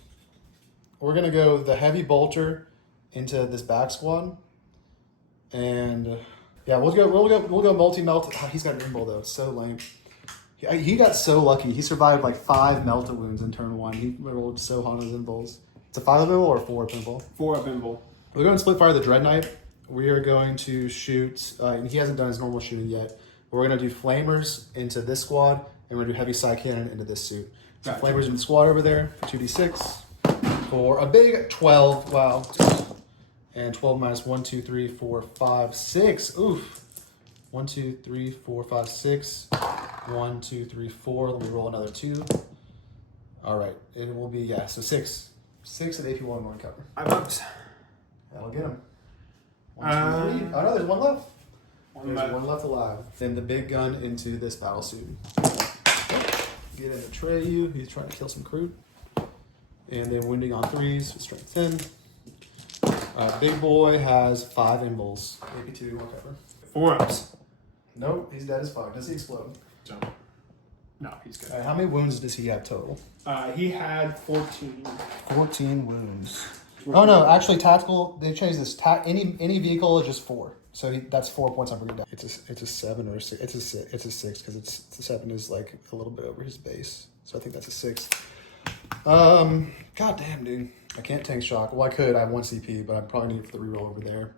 we're going to go the heavy bolter into this back squad. And yeah, we'll go multi-melt. Oh, he's got an invul though. It's so lame. He got so lucky. He survived like 5 melta wounds in turn 1. He rolled so hot on his invuls. It's a 5-up invul or a 4-up invul? 4-up invul. We're going to split fire the Dread Knight. We are going to shoot, he hasn't done his normal shooting yet. We're going to do Flamers into this squad, and we're going to do Heavy Side Cannon into this suit. So gotcha. Flamers in the squad over there for 2d6 for a big 12. Wow. And 12 minus 1, 2, 3, 4, 5, 6. Oof. 1, 2, 3, 4, 5, 6. 1, 2, 3, 4. Let me roll another 2. All right. It will be, yeah, so 6. 6 and AP1 going cover. 5 ups. That'll get him. 1, 2, 3. Oh, no, there's 1 left. There's 1 left alive. Then the big gun into this battle suit. Get in Atreyu. He's trying to kill some crew. And then wounding on 3s with strength 10. Big boy has 5 invuls. AP2, whatever. 4 ups. Nope, he's dead as fuck. Does he explode? So, no, he's good. How many wounds does he have total? He had 14. 14 wounds. Oh no, actually tactical, they changed this. Any vehicle is just 4. So that's 4 points I'm bringing down. It's a 7 or a 6. It's a 6 because it's the 7 is like a little bit over his base. So I think that's a 6. God damn, dude. I can't tank shock. Well, I could. I have 1 CP, but I probably need it for the reroll over there.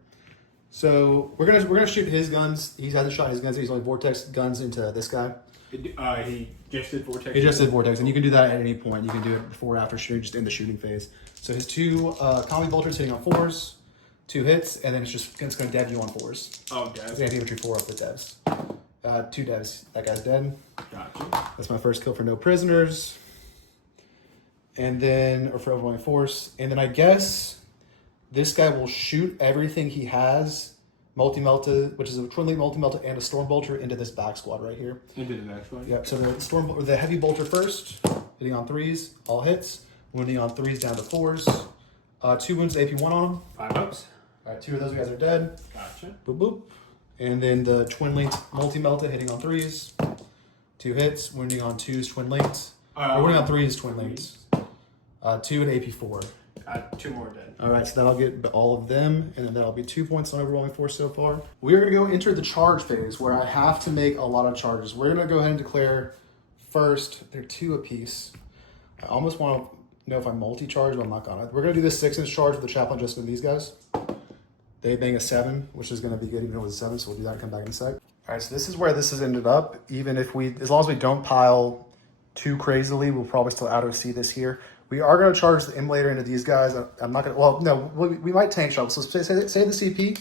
So we're gonna shoot his guns. He hasn't shot his guns. He's only vortex guns into this guy. He just did vortex. He just did vortex, and you can do that at any point. You can do it before or after shooting, just in the shooting phase. So his 2 combi bolters hitting on 4s, 2 hits, and then it's gonna dev you on 4s. Oh, devs. It's anti-infantry 4 up with devs. 2 devs. That guy's dead. Gotcha. That's my first kill for no prisoners. And then, or for overwhelming force. And then I guess this guy will shoot everything he has, multi-melta, which is a twin link multi-melta and a storm bolter into this back squad right here. Into the next one? Yep, so the heavy bolter first, hitting on 3s, all hits, wounding on 3s down to 4s. 2 wounds AP1 on him. 5 ups. All right, 2 of those guys are dead. Gotcha. Boop, boop. And then the twin linked multi-melta hitting on 3s. 2 hits, wounding on 2s, twin linked. Wounding on 3s, twin linked. 2 and AP4. 2 more dead. All right, so that'll get all of them, and then that'll be 2 points on overwhelming force so far. We are going to go enter the charge phase, where I have to make a lot of charges. We're going to go ahead and declare first. They're 2 apiece. I almost want to know if I multi-charge, but I'm not gonna. We're going to do this 6-inch charge with the chaplain just in these guys. They bang a 7, which is going to be good even with a 7, so we'll do that and come back in a sec. All right, so this is where this has ended up. Even if as long as we don't pile too crazily, we'll probably still auto-see this here. We are going to charge the immolator into these guys. I'm not going to, well, no, we might tank shop. So say the CP.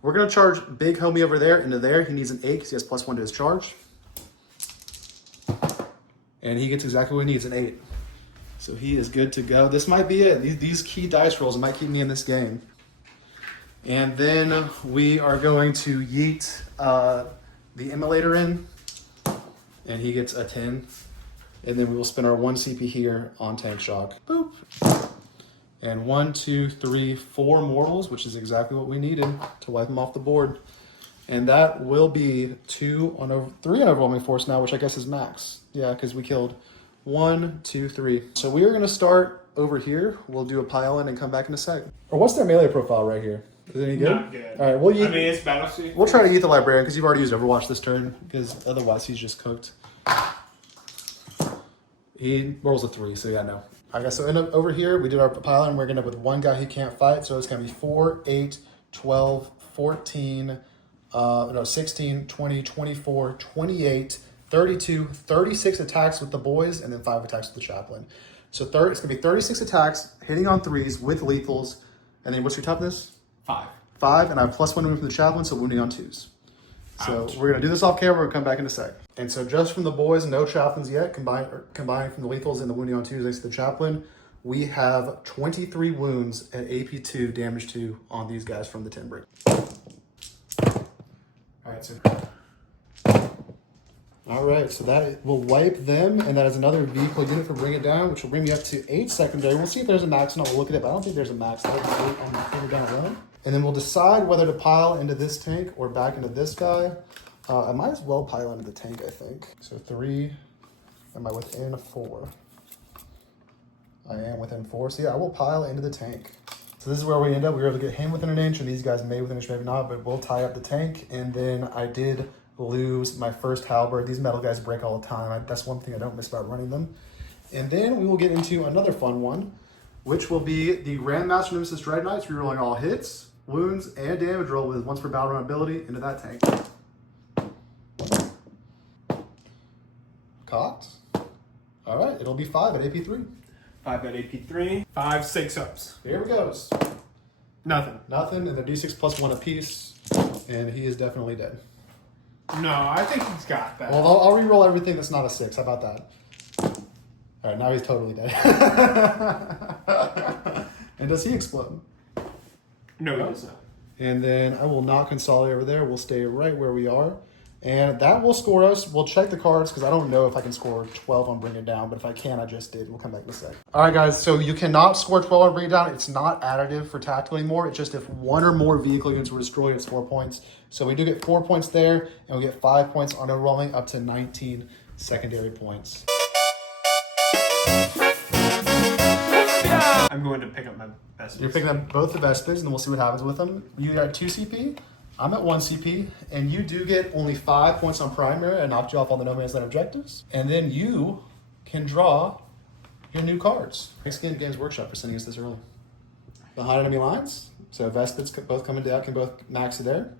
We're going to charge big homie over there into there. He needs an 8 because he has +1 to his charge. And he gets exactly what he needs, an 8. So he is good to go. This might be it. These key dice rolls might keep me in this game. And then we are going to yeet the immolator in. And he gets a 10. And then we will spend our 1 CP here on tank shock. Boop. And 1, 2, 3, 4 mortals, which is exactly what we needed to wipe them off the board. And that will be 3 on overwhelming force now, which I guess is max. Yeah, because we killed 1, 2, 3. So we are going to start over here. We'll do a pile in and come back in a sec. Or what's their melee profile right here? Is it any good? Not good. All right, we'll yeet. I mean, it's Battlesuit. We'll try to eat the librarian because you've already used Overwatch this turn. Because otherwise he's just cooked. He rolls a 3, so yeah, no. I guess so. Over here, we did our pile, and we're going to end up with 1 guy who can't fight. So it's going to be 4, 8, 12, 14, 16, 20, 24, 28, 32, 36 attacks with the boys, and then 5 attacks with the chaplain. So it's going to be 36 attacks, hitting on 3s with lethals. And then what's your toughness? 5. 5, and I have +1 wound from the chaplain, so wounding on 2s. So Ouch. we're going to do this off camera. We'll come back in a sec. And so just from the boys, no chaplains yet, combined from the lethals and the wounding on 2s next to the chaplain, we have 23 wounds at AP2, damage 2 on these guys from the 10 brick. All right, so that will wipe them, and that is another vehicle unit for Bring It Down, which will bring me up to 8 secondary. We'll see if there's a max, and I'll look at it, but I don't think there's a max. That'll be 8 on the Bring It Down alone. And then we'll decide whether to pile into this tank or back into this guy. I might as well pile into the tank, I think. So 3, am I within 4? I am within 4, so yeah, I will pile into the tank. So this is where we end up. We were able to get him within an inch, and these guys may within an inch, maybe not, but we'll tie up the tank. And then I did lose my first halberd. These metal guys break all the time. That's one thing I don't miss about running them. And then we will get into another fun one, which will be the Grandmaster Nemesis Dread Knights, rerolling all hits, wounds, and damage roll with once per battle run ability into that tank. Cocked. All right, it'll be 5 at AP3. 5 at AP3. 5 6-ups. Here it goes. Nothing. Nothing, and the D6 +1 apiece, and he is definitely dead. No, I think he's got that. Well, I'll re-roll everything that's not a 6. How about that? All right, now he's totally dead. And does he explode? No, he does not. And then I will not consolidate over there. We'll stay right where we are. And that will score us. We'll check the cards because I don't know if I can score 12 on Bring It Down, but if I can, I just did. We'll come back in a sec. All right, guys, so you cannot score 12 on Bring It Down. It's not additive for tactical anymore. It's just if one or more vehicle units were destroyed, it's 4 points. So we do get 4 points there, and we get 5 points on overwhelming up to 19 secondary points. I'm going to pick up my best. You're picking up both the Vespers, and then we'll see what happens with them. You got 2 CP. I'm at 1 CP, and you do get only 5 points on primary. I knocked you off on the No Man's Land objectives. And then you can draw your new cards. Thanks again, Games Workshop, for sending us this early. Behind enemy lines. So Vespids both coming down, can both max it there.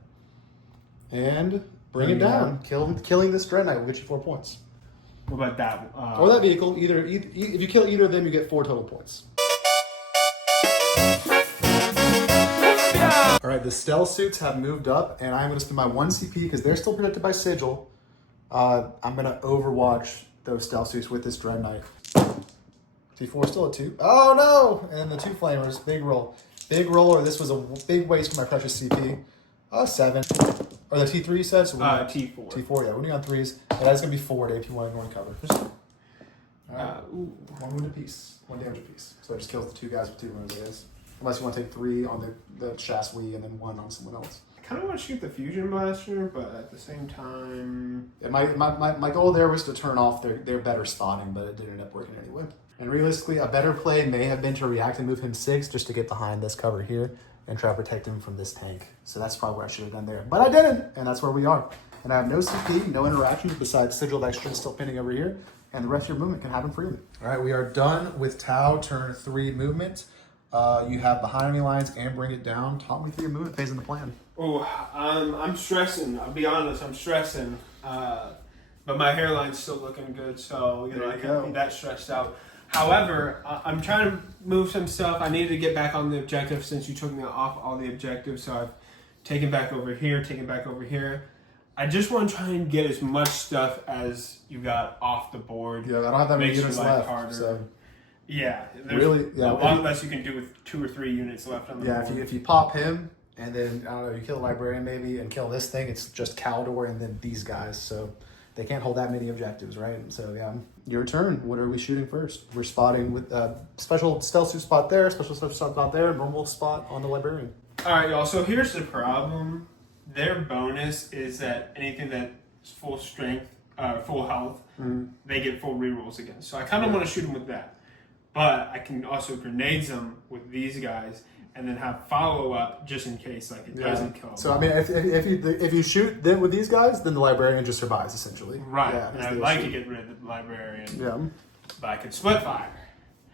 And bring it down. Killing this Dread Knight will get you 4 points. What about that? Or that vehicle. If you kill either of them, you get 4 total points. All right, the stealth suits have moved up, and I'm going to spend my 1 CP because they're still protected by Sigil. I'm going to overwatch those stealth suits with this Dread Knight. T4 still at 2. Oh no! And the 2 flamers, big roll. Big roller, this was a big waste for my precious CP. 7. Or the T3 you said? So T4. T4, yeah, winning on 3s. And that's going to be 4 if you want to cover. All right, 1 wound apiece. 1 damage apiece. So it just kills the 2 guys with 2 wounds, I guess. Unless you want to take 3 on the chassis and then 1 on someone else. I kind of want to shoot the Fusion Blaster, but at the same time... Yeah, my goal there was to turn off their better spotting, but it didn't end up working anyway. And realistically, a better play may have been to react and move him 6 just to get behind this cover here and try to protect him from this tank. So that's probably what I should have done there. But I didn't, and that's where we are. And I have no CP, no interactions besides Sigil Extra still pinning over here, and the rest of your movement can happen freely. All right, we are done with Tau turn 3 movement. You have behind enemy lines and bring it down. Talk me through your movement phase in the plan. Oh, I'm stressing. I'll be honest, I'm stressing. But my hairline's still looking good, so I can't be that stressed out. However, I'm trying to move some stuff. I needed to get back on the objective since you took me off all the objectives, so I've taken back over here, taken back over here. I just want to try and get as much stuff as you got off the board. Yeah, I don't have that many units left. Harder. So. Yeah, really, yeah. A lot less you can do with 2 or 3 units left on the board. Yeah, if you pop him and then I don't know, you kill a librarian maybe and kill this thing, it's just Caldor and then these guys. So they can't hold that many objectives, right? So yeah, your turn. What are we shooting first? We're spotting with special stealth suit spot there, special stealth spot there, normal spot on the librarian. All right, y'all. So here's the problem. Their bonus is that anything that's full strength, full health, they get full rerolls against. So I kind of want to shoot them with that. But I can also grenades them with these guys and then have follow-up just in case it doesn't kill them. So, I mean, if you shoot them with these guys, then the librarian just survives, essentially. Right. Yeah, and I'd like to get rid of the librarian. Yeah. But I could split fire.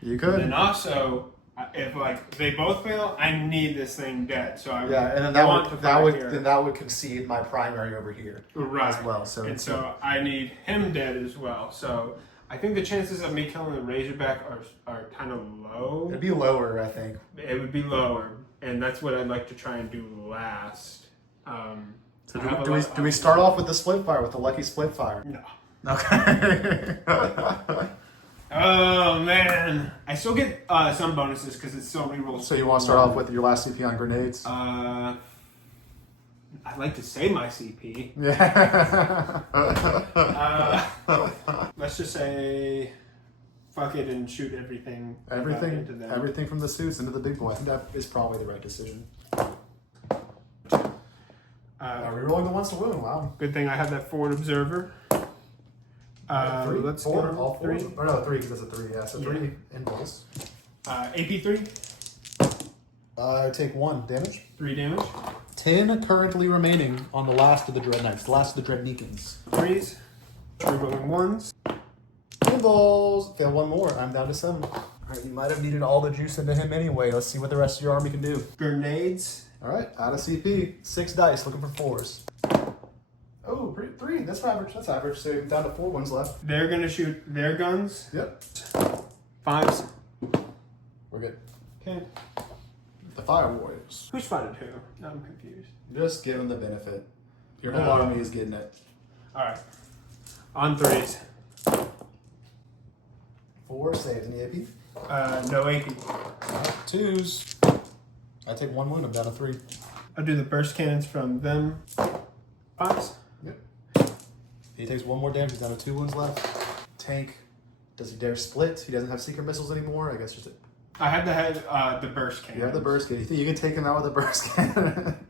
You could. And also, if they both fail, I need this thing dead. So I and then that would concede my primary over here as well. So I need him dead as well. So I think the chances of me killing the Razorback are kind of low. It'd be lower, I think. It would be lower, and that's what I'd like to try and do last. So do we start off with the split fire, with the lucky split fire? No. Okay. Oh man, I still get some bonuses because it's still rerolls. So you want to start off with your last CP on grenades? I'd like to say my CP. Yeah. Let's just say, fuck it and shoot everything. Everything from the suits into the big boy. I think that is probably the right decision. Rerolling the 1 Shwooooom. Wow. Good thing I have that forward observer. 3, let's 4, get all 4. 3. Or no, 3 because that's a 3. Yeah, so 3 impulse. AP3. Take 1 damage. 3 damage. 10 currently remaining on the last of the Dread Knights, the last of the Dread Meekins. 3s. Rerolling 1s. Pinballs. Fail 1 more. I'm down to 7. All right, you might have needed all the juice into him anyway. Let's see what the rest of your army can do. Grenades. All right, out of CP. 6 dice, looking for 4s. Oh, 3. That's average. That's average. So you're down to 4 ones left. They're gonna shoot their guns. Yep. 5s. We're good. Okay. The Fire Warriors. Who spotted who? No, I'm confused. Just give them the benefit. Your whole army is getting it. All right. On 3s. 4 saves. Any AP? No AP. 2s. I take 1 wound. I'm down to 3. I'll do the burst cannons from them. 5s. Yep. He takes 1 more damage. He's down to 2 wounds left. Tank, does he dare split? He doesn't have secret missiles anymore. I guess just I had the burst cannon. You have the burst cannon. You think you can take him out with a burst cannon?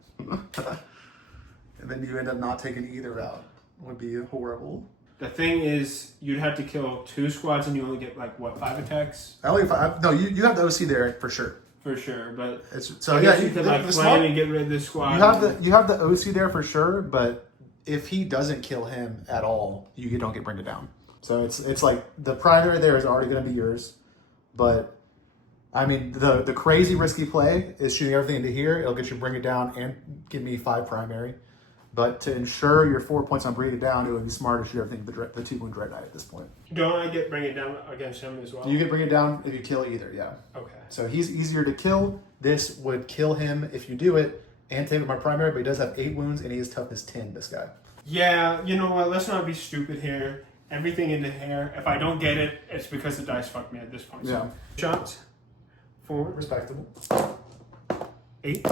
And then you end up not taking either out. Would be horrible. The thing is, you'd have to kill 2 squads and you only get like what, 5 attacks? I only 5. No, you have the OC there for sure. For sure, but so yeah, you could like plan and get rid of this squad. You have the OC there for sure, but if he doesn't kill him at all, you don't get bring it down. So it's like the primary there is already going to be yours, but I mean the crazy risky play is shooting everything into here. It'll get you bring it down and give me 5 primary. But to ensure your 4 points on bringing it down, it would be smarter to shoot everything the 2-wound Dread Knight at this point. Don't I get bring it down against him as well? You can bring it down if you kill either, yeah. Okay. So he's easier to kill. This would kill him if you do it and take with my primary, but he does have 8 wounds and he is toughness 10, this guy. Yeah, you know what? Let's not be stupid here. Everything in the hair. If I don't get it, it's because the dice fucked me at this point. Yeah. So, shots. 4. Respectable. 8.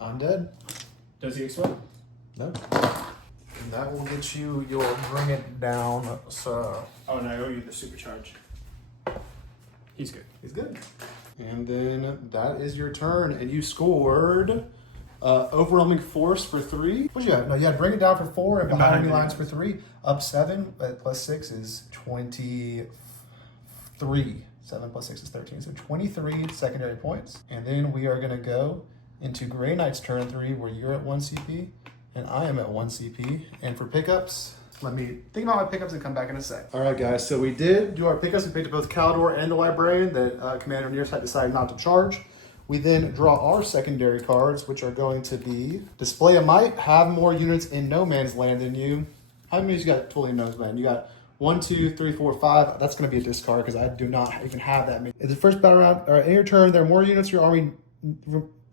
Undead. Does he explode? No. And that will get you your bring it down, so. Oh, and I owe you the supercharge. He's good. He's good. And then that is your turn, and you scored overwhelming force for 3. What'd you have? No, you had bring it down for 4 and behind enemy lines for 3. Up 7 plus 6 is 23. 7 plus 6 is 13. So 23 secondary points. And then we are gonna go into Grey Knight's turn 3, where you're at 1 CP and I am at 1 CP. And for pickups, let me think about my pickups and come back in a sec. All right, guys, so we did do our pickups. We picked up both Caldor and the Librarian that Commander Nearsight decided not to charge. We then draw our secondary cards, which are going to be Display a Might, have more units in no man's land than you. How many you got totally in no man's land? You got 1, 2, 3, 4, 5. That's going to be a discard because I do not even have that many. In the first battle round, or in your turn, there are more units in your army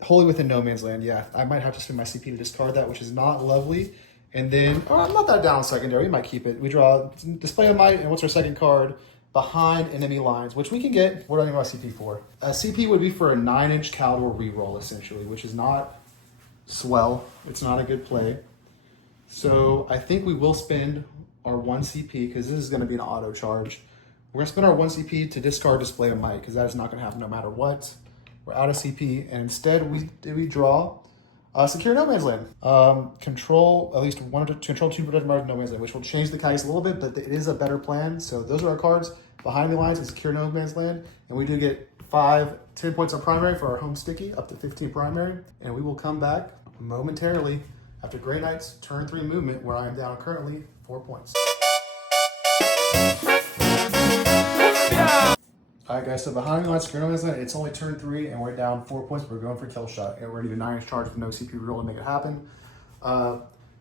wholly within no man's land. Yeah, I might have to spend my CP to discard that, which is not lovely. And then, I'm not that down secondary. We might keep it. We draw Display a Might, and what's our second card? Behind enemy lines, which we can get. What do I need my CP for? CP would be for a 9-inch Caldor reroll, essentially, which is not swell. It's not a good play. So I think we will spend our 1 CP, because this is going to be an auto charge. We're going to spend our 1 CP to discard Display a Might, because that is not going to happen no matter what. We're out of CP, and instead we draw Secure No Man's Land. Control at least 1 to control 2 protected marks No Man's Land, which will change the case a little bit, but it is a better plan. So those are our cards. Behind the lines and Secure No Man's Land, and we do get 10 points on primary for our home sticky, up to 15 primary, and we will come back momentarily after Grey Knight's turn 3 movement, where I am down currently 4 points. Alright guys, so behind the lines, Secure No Man's Land, it's only turn 3 and we're down 4 points. We're going for kill shot, and we're going to do a 9-inch charge with no CP reroll to make it happen.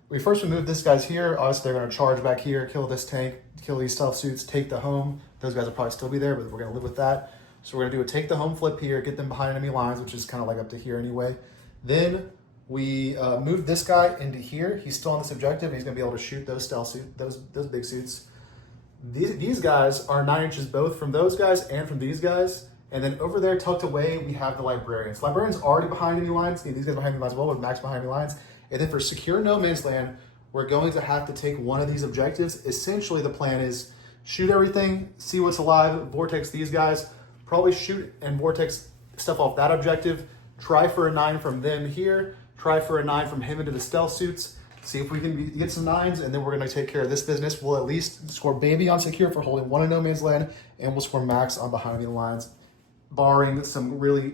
We first remove this guy's here. Obviously, they're going to charge back here, kill this tank, kill these stealth suits, take the home. Those guys will probably still be there, but we're going to live with that. So we're going to do a take the home flip here, get them behind enemy lines, which is kind of like up to here anyway. Then we move this guy into here. He's still on this objective, and he's going to be able to shoot those stealth suits, those big suits. These guys are 9 inches both from those guys and from these guys. And then over there, tucked away, we have the Librarians. Librarian's already behind enemy lines. These guys behind enemy lines as well, with Max behind enemy lines. And then for Secure No Man's Land, we're going to have to take one of these objectives. Essentially, the plan is shoot everything, see what's alive, vortex these guys, probably shoot and vortex stuff off that objective, try for a 9 from them here, try for a 9 from him into the stealth suits, see if we can get some 9s, and then we're going to take care of this business. We'll at least score baby on secure for holding 1 in no man's land, and we'll score max on behind enemy lines, barring some really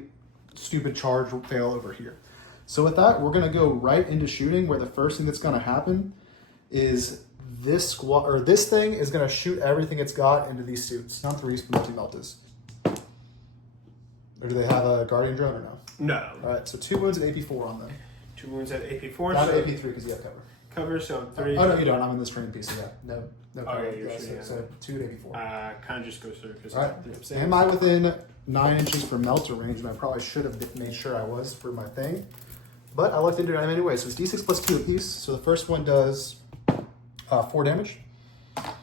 stupid charge fail over here. So with that, we're going to go right into shooting, where the first thing that's going to happen is this squad, or this thing is going to shoot everything it's got into these suits. Count 3 for multi-meltas. Or do they have a guardian drone or no? No. All right, so 2 wounds at AP4 on them. 2 wounds at AP4. Not so at AP3 because you have cover. Cover, so 3. Oh, no, you don't. I'm in this training piece, so yeah. No cover. yeah, you're shooting, so 2 at AP4. Kind of just goes through. Because All right. Am I within 9 inches for melter range? And I probably should have made sure I was for my thing. But I looked into it anyway. So it's D6 plus 2 apiece. So the first one does 4 damage.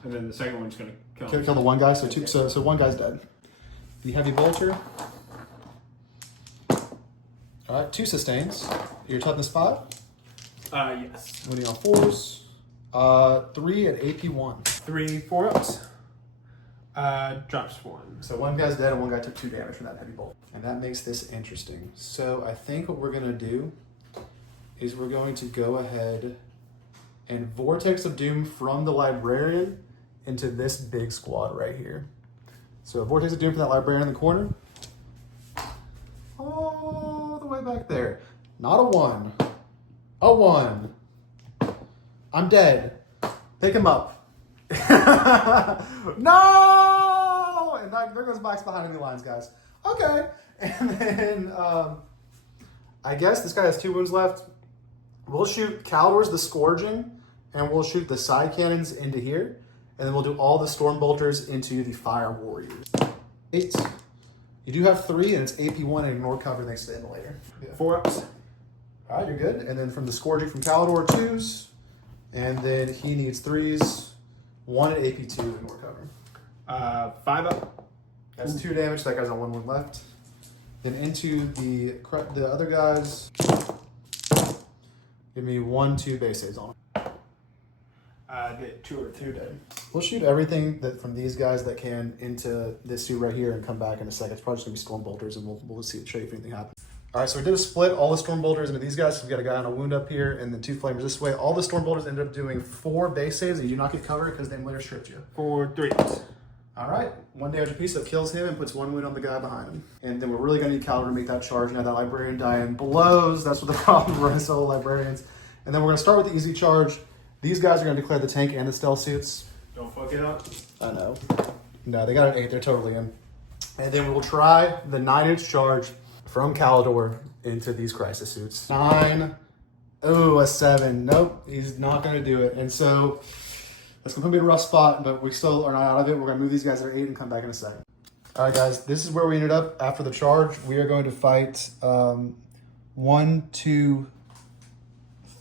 And then the second one's going to Kill the one guy. So two. So one guy's dead. The heavy bolter. All right, 2 sustains. Your toughness 5. Yes. Winning on 4s. 3 at AP1. 3 4-ups. Drops 1. So one guy's dead and one guy took 2 damage from that heavy bolt. And that makes this interesting. So I think what we're gonna do is we're going to go ahead and Vortex of Doom from the Librarian into this big squad right here. So Vortex of Doom from that Librarian in the corner. All the way back there. Not a 1. A 1. I'm dead. Pick him up. No! And there goes Mike's behind enemy lines, guys. Okay. And then I guess this guy has 2 wounds left. We'll shoot Caldor's the Scourging, and we'll shoot the side cannons into here. And then we'll do all the Storm Bolters into the Fire Warriors. 8. You do have 3, and it's AP1 and ignore cover thanks to the Immolator. Yeah. 4-ups. All right, you're good. And then from the Scourging from Caldor, 2s. And then he needs 3s. 1 at AP2 ignore cover. 5-up. That's 2 damage. That guy's on 1 wound left. Then into the other guys. Give me 1, 2 base saves on him. Get 2 or 2 dead. We'll shoot everything that from these guys that can into this suit right here and come back in a second. It's probably just gonna be Storm Bolters, and we'll show you if anything happens. All right, so we did a split all the Storm Bolters into these guys. So we've got a guy on a wound up here, and then 2 Flamers this way. All the Storm Bolters ended up doing 4 base saves, and you do not get covered because the Immolator stripped you. 4 3s. All right, 1 damage apiece, so it kills him and puts 1 wound on the guy behind him. And then we're really gonna need Caldor to make that charge. Now that Librarian dying blows. That's what the problem. We're running solo Librarians. And then we're gonna start with the easy charge. These guys are gonna declare the tank and the stealth suits. Don't fuck it up. I know. No, they got an 8. They're totally in. And then we'll try the 9-inch charge from Caldor into these crisis suits. 9. Oh, a 7. Nope, he's not going to do it. And so that's going to put me in a rough spot, but we still are not out of it. We're going to move these guys at 8 and come back in a second. All right, guys, this is where we ended up after the charge. We are going to fight 1, 2,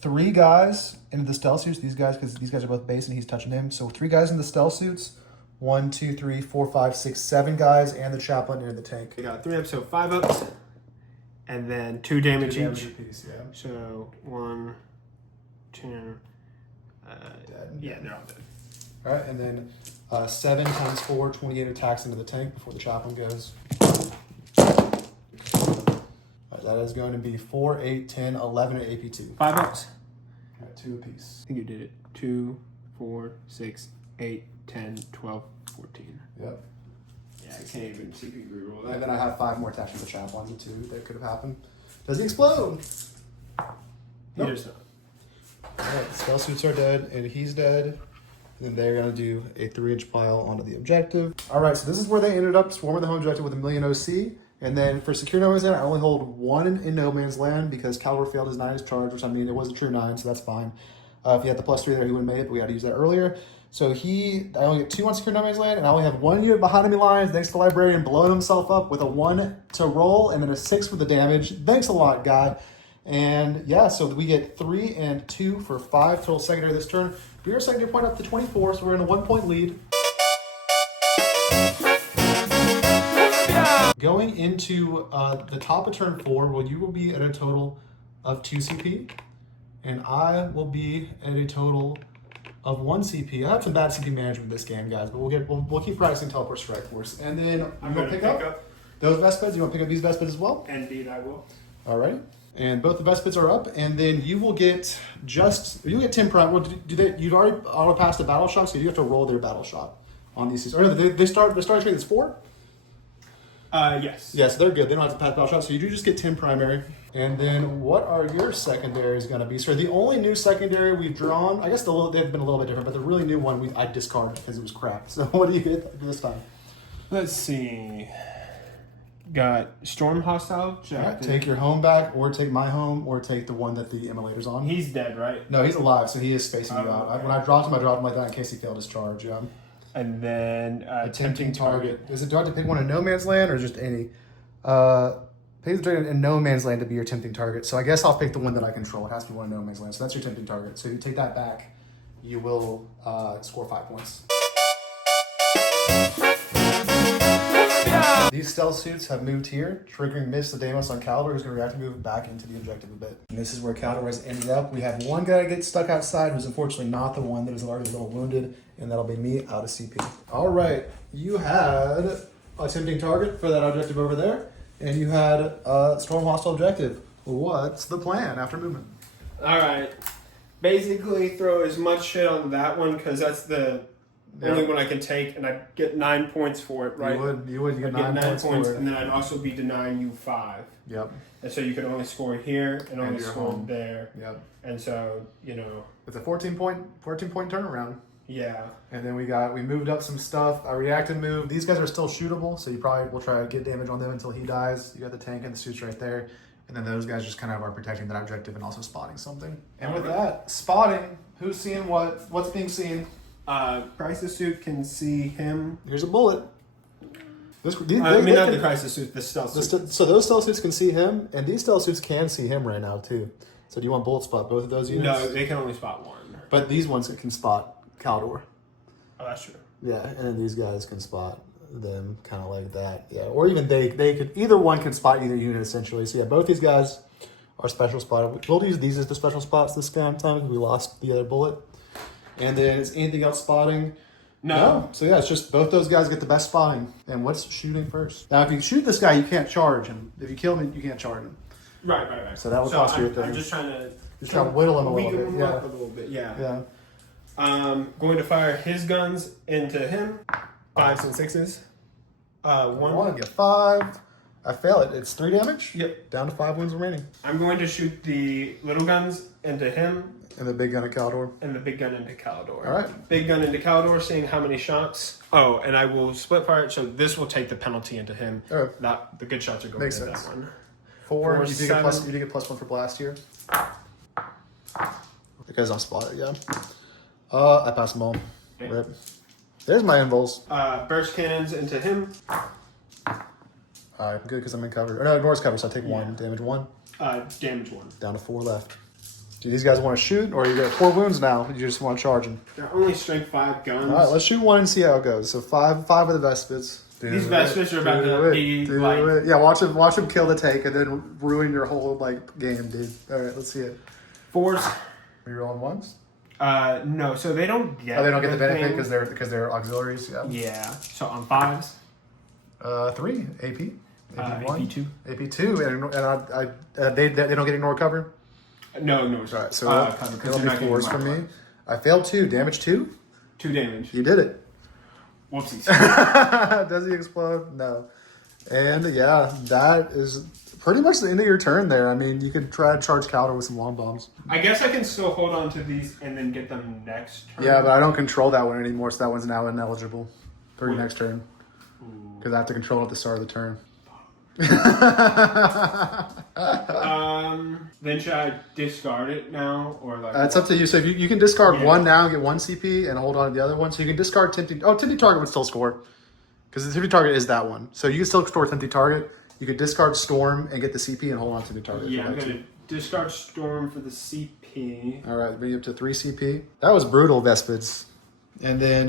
3 guys into the stealth suits. These guys, because these guys are both base and he's touching him. So 3 guys in the stealth suits. 1, 2, 3, 4, 5, 6, 7 guys, and the chaplain near the tank. We got 3-ups, so 5-ups, and then 2 damage each. Apiece, yeah. So 1, 2. Dead. Yeah, they're all dead. All right, and then 7 times 4, 28 attacks into the tank before the chaplain goes. All right, that is going to be 4, 8, 10, 11 at AP2. 5-ups. All right, 2 apiece. I think you did it. 2, 4, 6, 8, 10, 12, 14. Yep. Yeah, I can't even CP reroll And that. then I have 5 more attacks from the chaplain too that could have happened. Does he explode? He does not. All right, spell suits are dead, and he's dead. And then they're gonna do a 3-inch pile onto the objective. All right, so this is where they ended up swarming the home objective with a million OC. And then for secure no man's land, I only hold 1 in no man's land because Caldor failed his 9-inch charge, which I mean it was a true 9, so that's fine. If he had the +3 there, he would have made it, but we had to use that earlier. So I only get 2 on secure no man's land, and I only have 1 unit behind enemy lines, thanks to the Librarian blowing himself up with a 1 to roll, and then a 6 for the damage. Thanks a lot, guy. And yeah, so we get 3 and 2 for 5 total secondary this turn. We are secondary point up to 24, so we're in a 1-point lead. Going into the top of turn 4, well, you will be at a total of 2 CP, and I will be at a total of 1 CP. I have some bad CP management this game, guys, but we'll keep practicing Teleport Strike Force. And then I'm gonna pick up those Vespids. You want to pick up these Vespids as well? Indeed, I will. All right. And both the Vespids are up, and then you will get 10 prime. Well, you've already auto passed the battle shot, so you have to roll their battle shot on these. Or they start trade is 4. Yes. Yes, they're good. They don't have to pass battle shots, so you do just get 10 primary. And then what are your secondaries going to be? So the only new secondary we've drawn, I guess they've been a little bit different, but the really new one I discarded because it was crap. So what do you get this time? Let's see. Got Storm Hostile. All right, take your home back, or take my home, or take the one that the Immolator's on. He's dead, right? No, he's alive, so he is spacing you out. Okay. When I dropped him like that in case he failed his charge, yeah. And then Tempting target. Do I have to pick one in no man's land or just any? Pick the target in no man's land to be your tempting target. So I guess I'll pick the one that I control. It has to be one in no man's land. So that's your tempting target. So if you take that back, you will score 5 points. These stealth suits have moved here, triggering Miss the Deimos on Caliber, who's going to react to move back into the objective a bit. And this is where Caliber has ended up. We have one guy get stuck outside, who's unfortunately not the one that is already a little wounded, and that'll be me out of CP. All right, you had a tempting target for that objective over there, and you had a storm hostile objective. What's the plan after movement? All right. Basically, throw as much shit on that one because that's the only one I can take, and I get 9 points for it, right? You would. You I'd get 9 points for it. and then I'd also be denying you 5. Yep. And so you could only score here and only you're score home. there. Yep. And so, you know. It's a 14 point turnaround. Yeah. And then we moved up some stuff. I reacted move. These guys are still shootable, so you probably will try to get damage on them until he dies. You got the tank and the suits right there. And then those guys just kind of are protecting that objective and also spotting something. And with that, spotting, who's seeing what? What's being seen? Crisis suit can see him. Here's a bullet. Not the crisis suit, the stealth suit. So those stealth suits can see him, and these stealth suits can see him right now too. So do you want bullet spot both of those units? No, they can only spot one. But these ones can spot Caldor. Oh, that's true. Yeah, and then these guys can spot them kind of like that. Yeah, or even they could, either one can spot either unit essentially. So yeah, both these guys are special spotted. We'll use these as the special spots this time because we lost the other bullet. And then is anything else spotting? No. So yeah, it's just both those guys get the best spotting. And what's shooting first? Now, if you shoot this guy, you can't charge him. If you kill him, you can't charge him. Right. So that will cost you a thing. I'm just trying to whittle him a little bit. Weaken him up a little bit. Yeah. Going to fire his guns into him. 5s and 6s. One. Get 5. I fail it. It's 3 damage? Yep. Down to 5 wounds remaining. I'm going to shoot the little guns into him. And the big gun at Caldor. And the big gun into Caldor. All right. Big gun into Caldor, seeing how many shots. Oh, and I will split fire it, so this will take the penalty into him. All right. Not the good shots are going Makes into sense. that one. 4. 4, You did get +1 for blast here. Because I'm spotted, yeah. I passed them all. Okay. Rip. There's my invols. Burst cannons into him. Alright, good because I'm in cover. Or no, ignores cover, so I take 1. Damage 1. Damage 1. Down to 4 left. Do these guys want to shoot, or you got 4 wounds now? You just want to charge them? They're only strength 5 guns. Alright, let's shoot 1 and see how it goes. So 5 of the Vespits. These Vespits are about to be like... Yeah, watch him kill the tank and then ruin your whole game, dude. Alright, let's see it. 4s. Are you rolling 1s? No, so they don't get. Oh, they don't get the benefit because they're auxiliaries. Yeah. Yeah. So on 5s. 3 AP. AP 2. AP 2, and they don't get ignore cover. No. All right, so cover, it'll be 4s from me. I failed 2. Damage 2. 2 damage. You did it. Whoopsies. Does he explode? No. And yeah, that is pretty much the end of your turn there. I mean, you could try to charge Caldor with some long bombs. I guess I can still hold on to these and then get them next turn. Yeah, but I don't control that one anymore, so that one's now ineligible for your next turn. Because I have to control it at the start of the turn. Then should I discard it now, or like? It's up to you. So if you can discard 1 now and get 1 CP and hold on to the other one. So you can discard tempting. Oh, tempting target would still score because the tempting target is that one. So you can still score tempting target. You could discard storm and get the CP and hold on to the target. Yeah, I'm gonna discard storm for the CP. All right, bring you up to 3 CP. That was brutal, Vespids. And then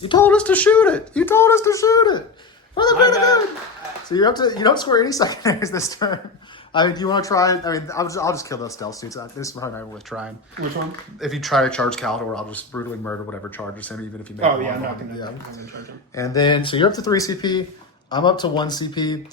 you told us to shoot it. For the good. So you're up to. You don't score any secondaries this turn. I mean, do you want to try? I mean, I'll just kill those stealth suits. This is probably not worth trying. Which one? If you try to charge Caldor, I'll just brutally murder whatever charges him, even if you make. Oh yeah, I'm not gonna charge him. And then, so you're up to 3 CP. I'm up to 1 CP.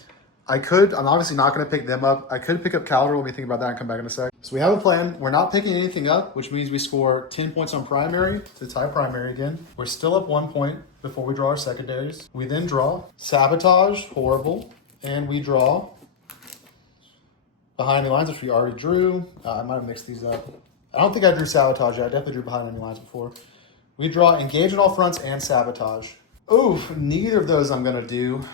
I'm obviously not going to pick them up. I could pick up Caldor. Let me think about that and come back in a sec. So we have a plan. We're not picking anything up, which means we score 10 points on primary to tie primary again. We're still up 1 point before we draw our secondaries. We then draw Sabotage, horrible, and we draw Behind the Lines, which we already drew. I might have mixed these up. I don't think I drew Sabotage yet. I definitely drew Behind Enemy Lines before. We draw Engage at all fronts and Sabotage. Ooh, neither of those I'm going to do.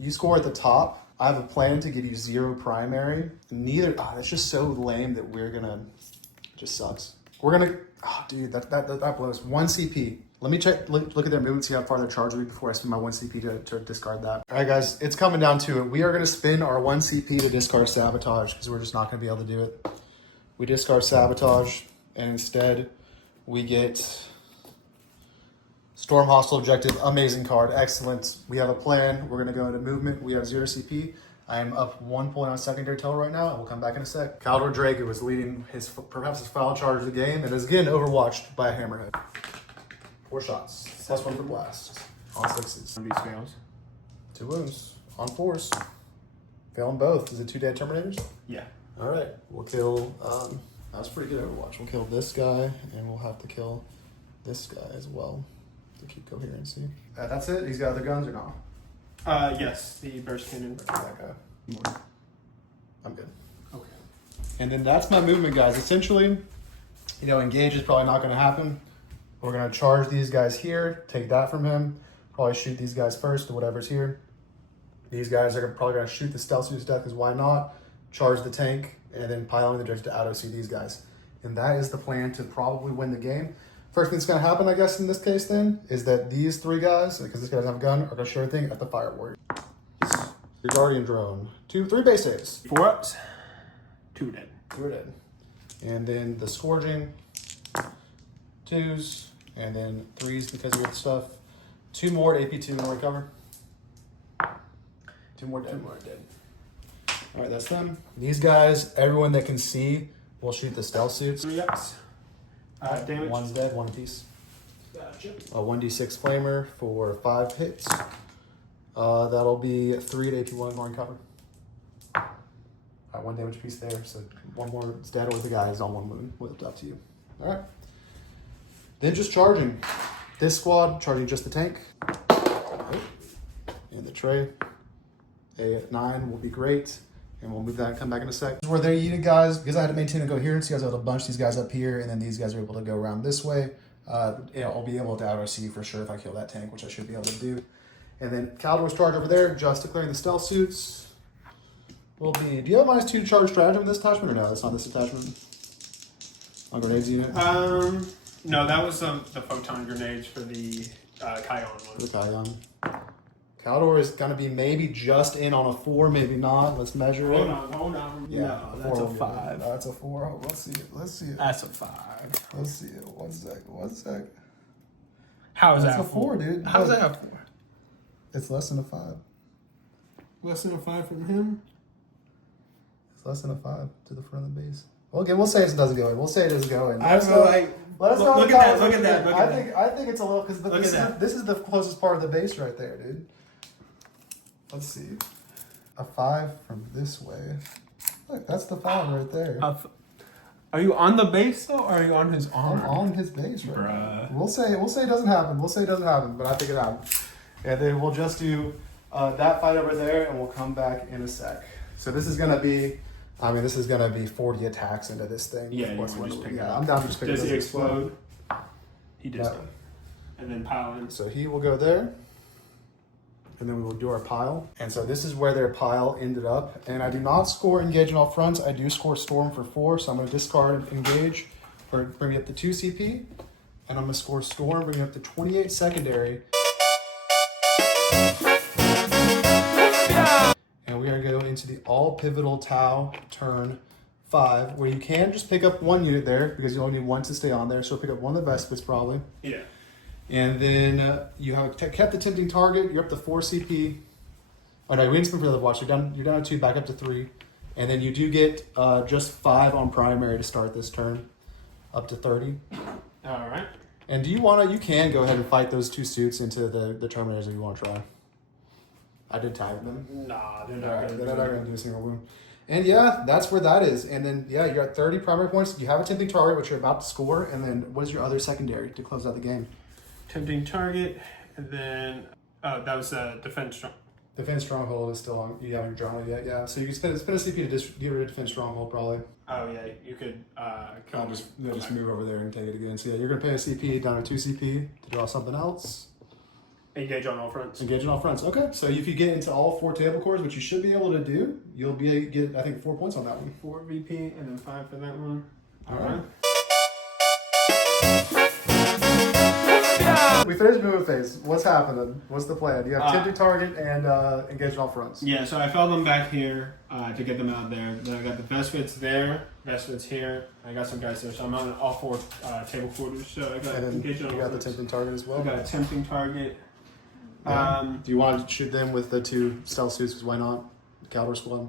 You score at the top. I have a plan to give you 0 primary. Neither. That's just so lame that we're gonna. It just sucks. We're gonna. Oh, dude, that blows. 1 CP. Let me check. Look at their movement. See how far they're charging me before I spend my 1 CP to discard that. All right, guys. It's coming down to it. We are gonna spend our 1 CP to discard Sabotage because we're just not gonna be able to do it. We discard Sabotage, and instead we get Storm hostile objective, amazing card, excellent. We have a plan. We're gonna go into movement. We have 0 CP. I am up 1 point on secondary total right now. We'll come back in a sec. Caldor Drake was leading perhaps his final charge of the game and is again overwatched by a hammerhead. 4 shots, +1 for blast. On 6s. These fails. 2 wounds on 4s. Failing both. Is it 2 dead Terminators? Yeah. All right, we'll kill. That's pretty good Overwatch. We'll kill this guy, and we'll have to kill this guy as well to keep coherency. That's it. He's got other guns or not? Yes, the burst cannon. That guy. I'm good. Okay. And then that's my movement, guys. Essentially, engage is probably not going to happen. We're going to charge these guys here, take that from him, probably shoot these guys first or whatever's here. These guys are probably going to shoot the stealth suits to death because why not? Charge the tank and then pile on the dredge to auto-see these guys. And that is the plan to probably win the game. First thing that's going to happen, I guess, in this case then, is that these 3 guys, because this guy doesn't have a gun, are going to shoot everything at the Fire Warrior. Your Guardian Drone. 3 base saves. 4 ups. 2 dead. 2 are dead. And then the Scourging. 2s. And then 3s because of the stuff. 2 more to AP2 and recover. 2 more dead. 2 more dead. All right, that's them. These guys, everyone that can see, will shoot the stealth suits. 3 ups. Damage. 1's dead, 1 apiece. Gotcha. A 1d6 flamer for 5 hits. That'll be 3 to AP1 more cover. All right, 1 damage piece there. So 1 more is dead, or the guy is on 1 wound. It's up to you. All right. Then just charging. This squad charging just the tank. And the tray. A9 will be great. And we'll move that and come back in a sec. Where they eating, guys, because I had to maintain a coherency, I was able to bunch these guys up here, and then these guys are able to go around this way. I'll be able to auto-see for sure if I kill that tank, which I should be able to do. And then Caldor's charge over there, just declaring the stealth suits. Will be. Do you have -2 to charge stratagem in this attachment, or no? That's not this attachment. On grenades unit. No, that was the photon grenades for the Kion one. For the Kion. Caldor is going to be maybe just in on a 4, maybe not. Let's measure it. Hold on. Yeah, No, that's a 5. That's a 4. Oh, let's see it. Let's see it. That's a 5. Let's see it. 1 sec. How is That's that a 4, dude. How's that a 4? It's less than a 5. Less than a 5 from him? It's less than a 5 to the front of the base. Well, okay, we'll say it doesn't go in. We'll say it doesn't go in. I feel like. Let us know. Look at that. I think it's a little because this is the closest part of the base right there, dude. Let's see. A 5 from this way. Look, that's the 5 right there. Are you on the base though, or are you on his arm? I'm on his base right now. We'll say it doesn't happen. But I think it happened. And then we'll just do that fight over there, and we'll come back in a sec. So this is gonna be, 40 attacks into this thing. Yeah, I'm down to just pick it up. Does he explode? He does. No. And then pile in. So he will go there. And then we will do our pile. And so this is where their pile ended up. And I do not score engage in all fronts. I do score storm for 4. So I'm going to discard engage for bring me up to 2 CP. And I'm going to score storm, bring me up to 28 secondary. And we are going into the all pivotal Tau turn 5, where you can just pick up 1 unit there because you only need 1 to stay on there. So pick up 1 of the Vespers probably. Yeah. And then you have kept the tempting target. You're up to 4 CP. Oh no, we didn't spend for the watch. You're down to 2, back up to 3. And then you do get just 5 on primary to start this turn, up to 30. All right. And you can go ahead and fight those 2 suits into the Terminators if you want to try. I did tag them. Nah, They're not going to do a single wound. And yeah, that's where that is. And then you're at 30 primary points. You have a tempting target, which you're about to score. And then what is your other secondary to close out the game? Tempting target, and then that was defense strong. Defense stronghold is still on. You haven't drawn it yet, yeah. So you can spend a CP to get rid of defense stronghold probably. Oh yeah, you could. I'll just move over there and take it again. So yeah, you're gonna pay a CP down to 2 CP to draw something else. Engage on all fronts. Engage on all fronts. Okay, so if you get into all 4 table cores, which you should be able to do, you'll get I think 4 points on that one. 4 VP and then 5 for that one. All right. we finished movement phase. What's happening? What's the plan? You have tempting target and engage all fronts. Yeah, so I fell them back here to get them out there. Then I got the Vespits there, Vespits here. I got some guys there, so I'm on all 4 table quarters. So I got engage on all you got fronts. the tempting target as well. I got a tempting target. Yeah. Do you want to shoot them with the 2 stealth suits? Because why not? Caliber squad.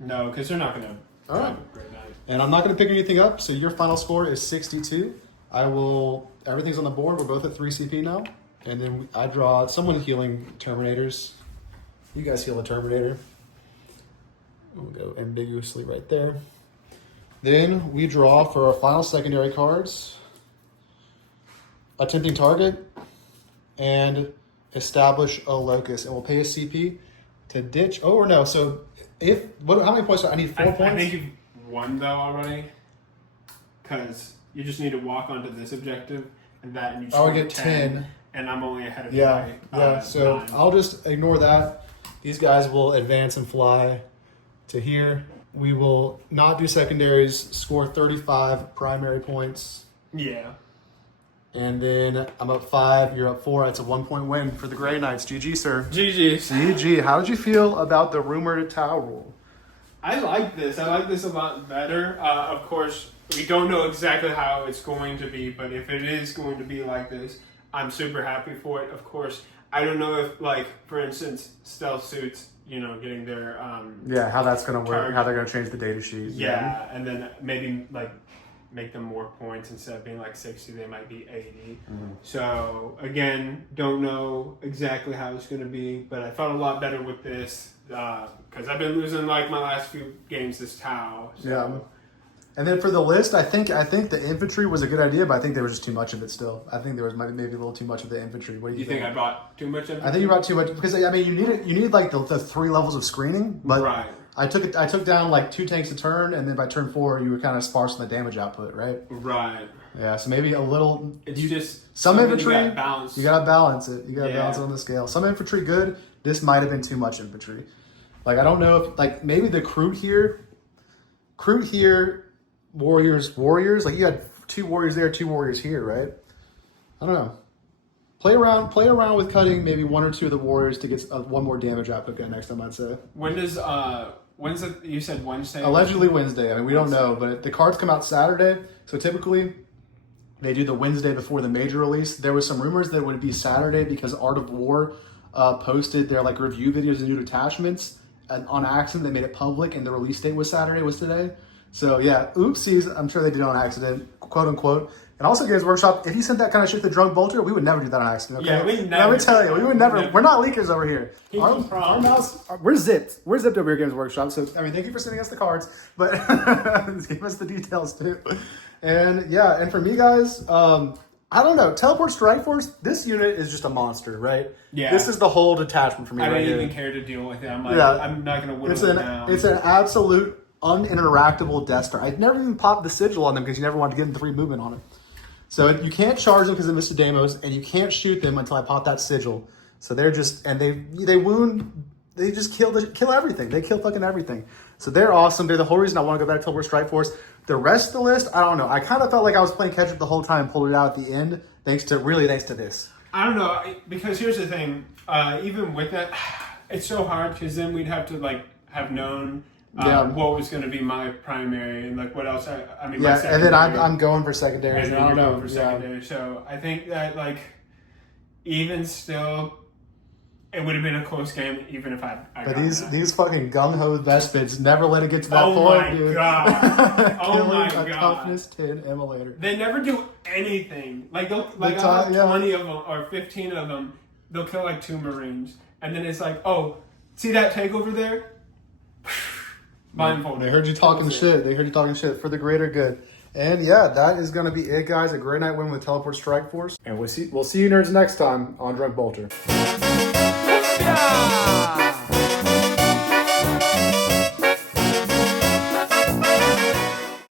No, because they're not going to All right. have a great night. And I'm not going to pick anything up. So your final score is 62. Everything's on the board. We're both at 3 CP now. And then I draw someone healing Terminators. You guys heal a Terminator. We'll go ambiguously right there. Then we draw for our final secondary cards. A tempting target. And establish a locus. And we'll pay a CP to ditch. Oh, or no. So how many points? I need 4 points? I think you've won, though, already. Because you just need to walk onto this objective. And you I get 10. And I'm only ahead of you. Yeah. So 9. I'll just ignore that. These guys will advance and fly to here. We will not do secondaries, score 35 primary points. Yeah. And then I'm up 5, you're up 4. It's a 1-point win for the Grey Knights. GG, sir. GG. How did you feel about the rumored Tau rule? I like this. I like this a lot better. Of course, we don't know exactly how it's going to be, but if it is going to be like this, I'm super happy for it. Of course, I don't know if, like, for instance, stealth suits, getting their how that's going to work, how they're going to change the data sheet. Yeah, and then maybe, like, make them more points. Instead of being like 60, they might be 80. So, again, don't know exactly how it's going to be, but I felt a lot better with this because I've been losing, like, my last few games this Tau. So. Yeah. And then for the list, I think the infantry was a good idea, but I think there was just too much of it still. I think there was maybe a little too much of the infantry. What do you think? You think I brought too much infantry? I think you brought too much because you need like the 3 levels of screening, but right. I took down like 2 tanks a turn, and then by turn 4 you were kind of sparse on the damage output, right? Right. Yeah, so maybe a little. It's just some infantry. You gotta balance it. You gotta balance it on the scale. Some infantry good. This might have been too much infantry. Like I don't know if like maybe the Crute here. Warriors. Like you had 2 warriors there, 2 warriors here, right? I don't know. Play around with cutting maybe 1 or 2 of the warriors to get 1 more damage output next time, I'd say. When does when's it? You said Wednesday. Allegedly Wednesday. I mean, we don't know, but the cards come out Saturday, so typically they do the Wednesday before the major release. There was some rumors that it would be Saturday because Art of War posted their like review videos and new attachments, and on accident they made it public, and the release date was today. So yeah, oopsies. I'm sure they did it on accident, quote unquote. And also, Games Workshop, if you sent that kind of shit to Drunk Bolter, we would never do that on accident. Okay? Yeah, we never. Let me tell you, we would never. We're not leakers over here. Our mouse, we're zipped. We're zipped over here, Games Workshop. So I mean, thank you for sending us the cards, but give us the details too. And yeah, and for me, guys, I don't know. Teleport Strike Force. This unit is just a monster, right? Yeah. This is the whole detachment for me. I right didn't even care to deal with it. I'm like, I'm not gonna whittle it down. It's an absolute uninteractable Death Star. I'd never even popped the sigil on them because you never wanted to get into 3 movement on them. So you can't charge them because they missed the demos, and you can't shoot them until I pop that sigil. So they're just, and they wound, they just kill everything. They kill fucking everything. So they're awesome. They're the whole reason I want to go back to Teleport Strike Force. The rest of the list, I don't know. I kind of felt like I was playing catch up the whole time and pulled it out at the end, thanks to this. I don't know, because here's the thing. Even with that, it's so hard because then we'd have to like have known what was going to be my primary and like what else. I mean, yeah, and then I'm going for secondary. And then you're going for secondary. So I think that like even still, it would have been a close game even if I but got these fucking gung-ho Vespids never let it get to that point, dude. Oh my god. Toughness 10 emulator. They never do anything. Like they'll I have 20 of them or 15 of them. They'll kill like 2 Marines. And then it's like, oh, see that tank over there? Blindfolded. They heard you talking shit. They heard you talking shit for the greater good. And yeah, that is going to be it, guys. A great night win with Teleport Strike Force. And we'll see you nerds next time on Drunk Bolter. Yeah!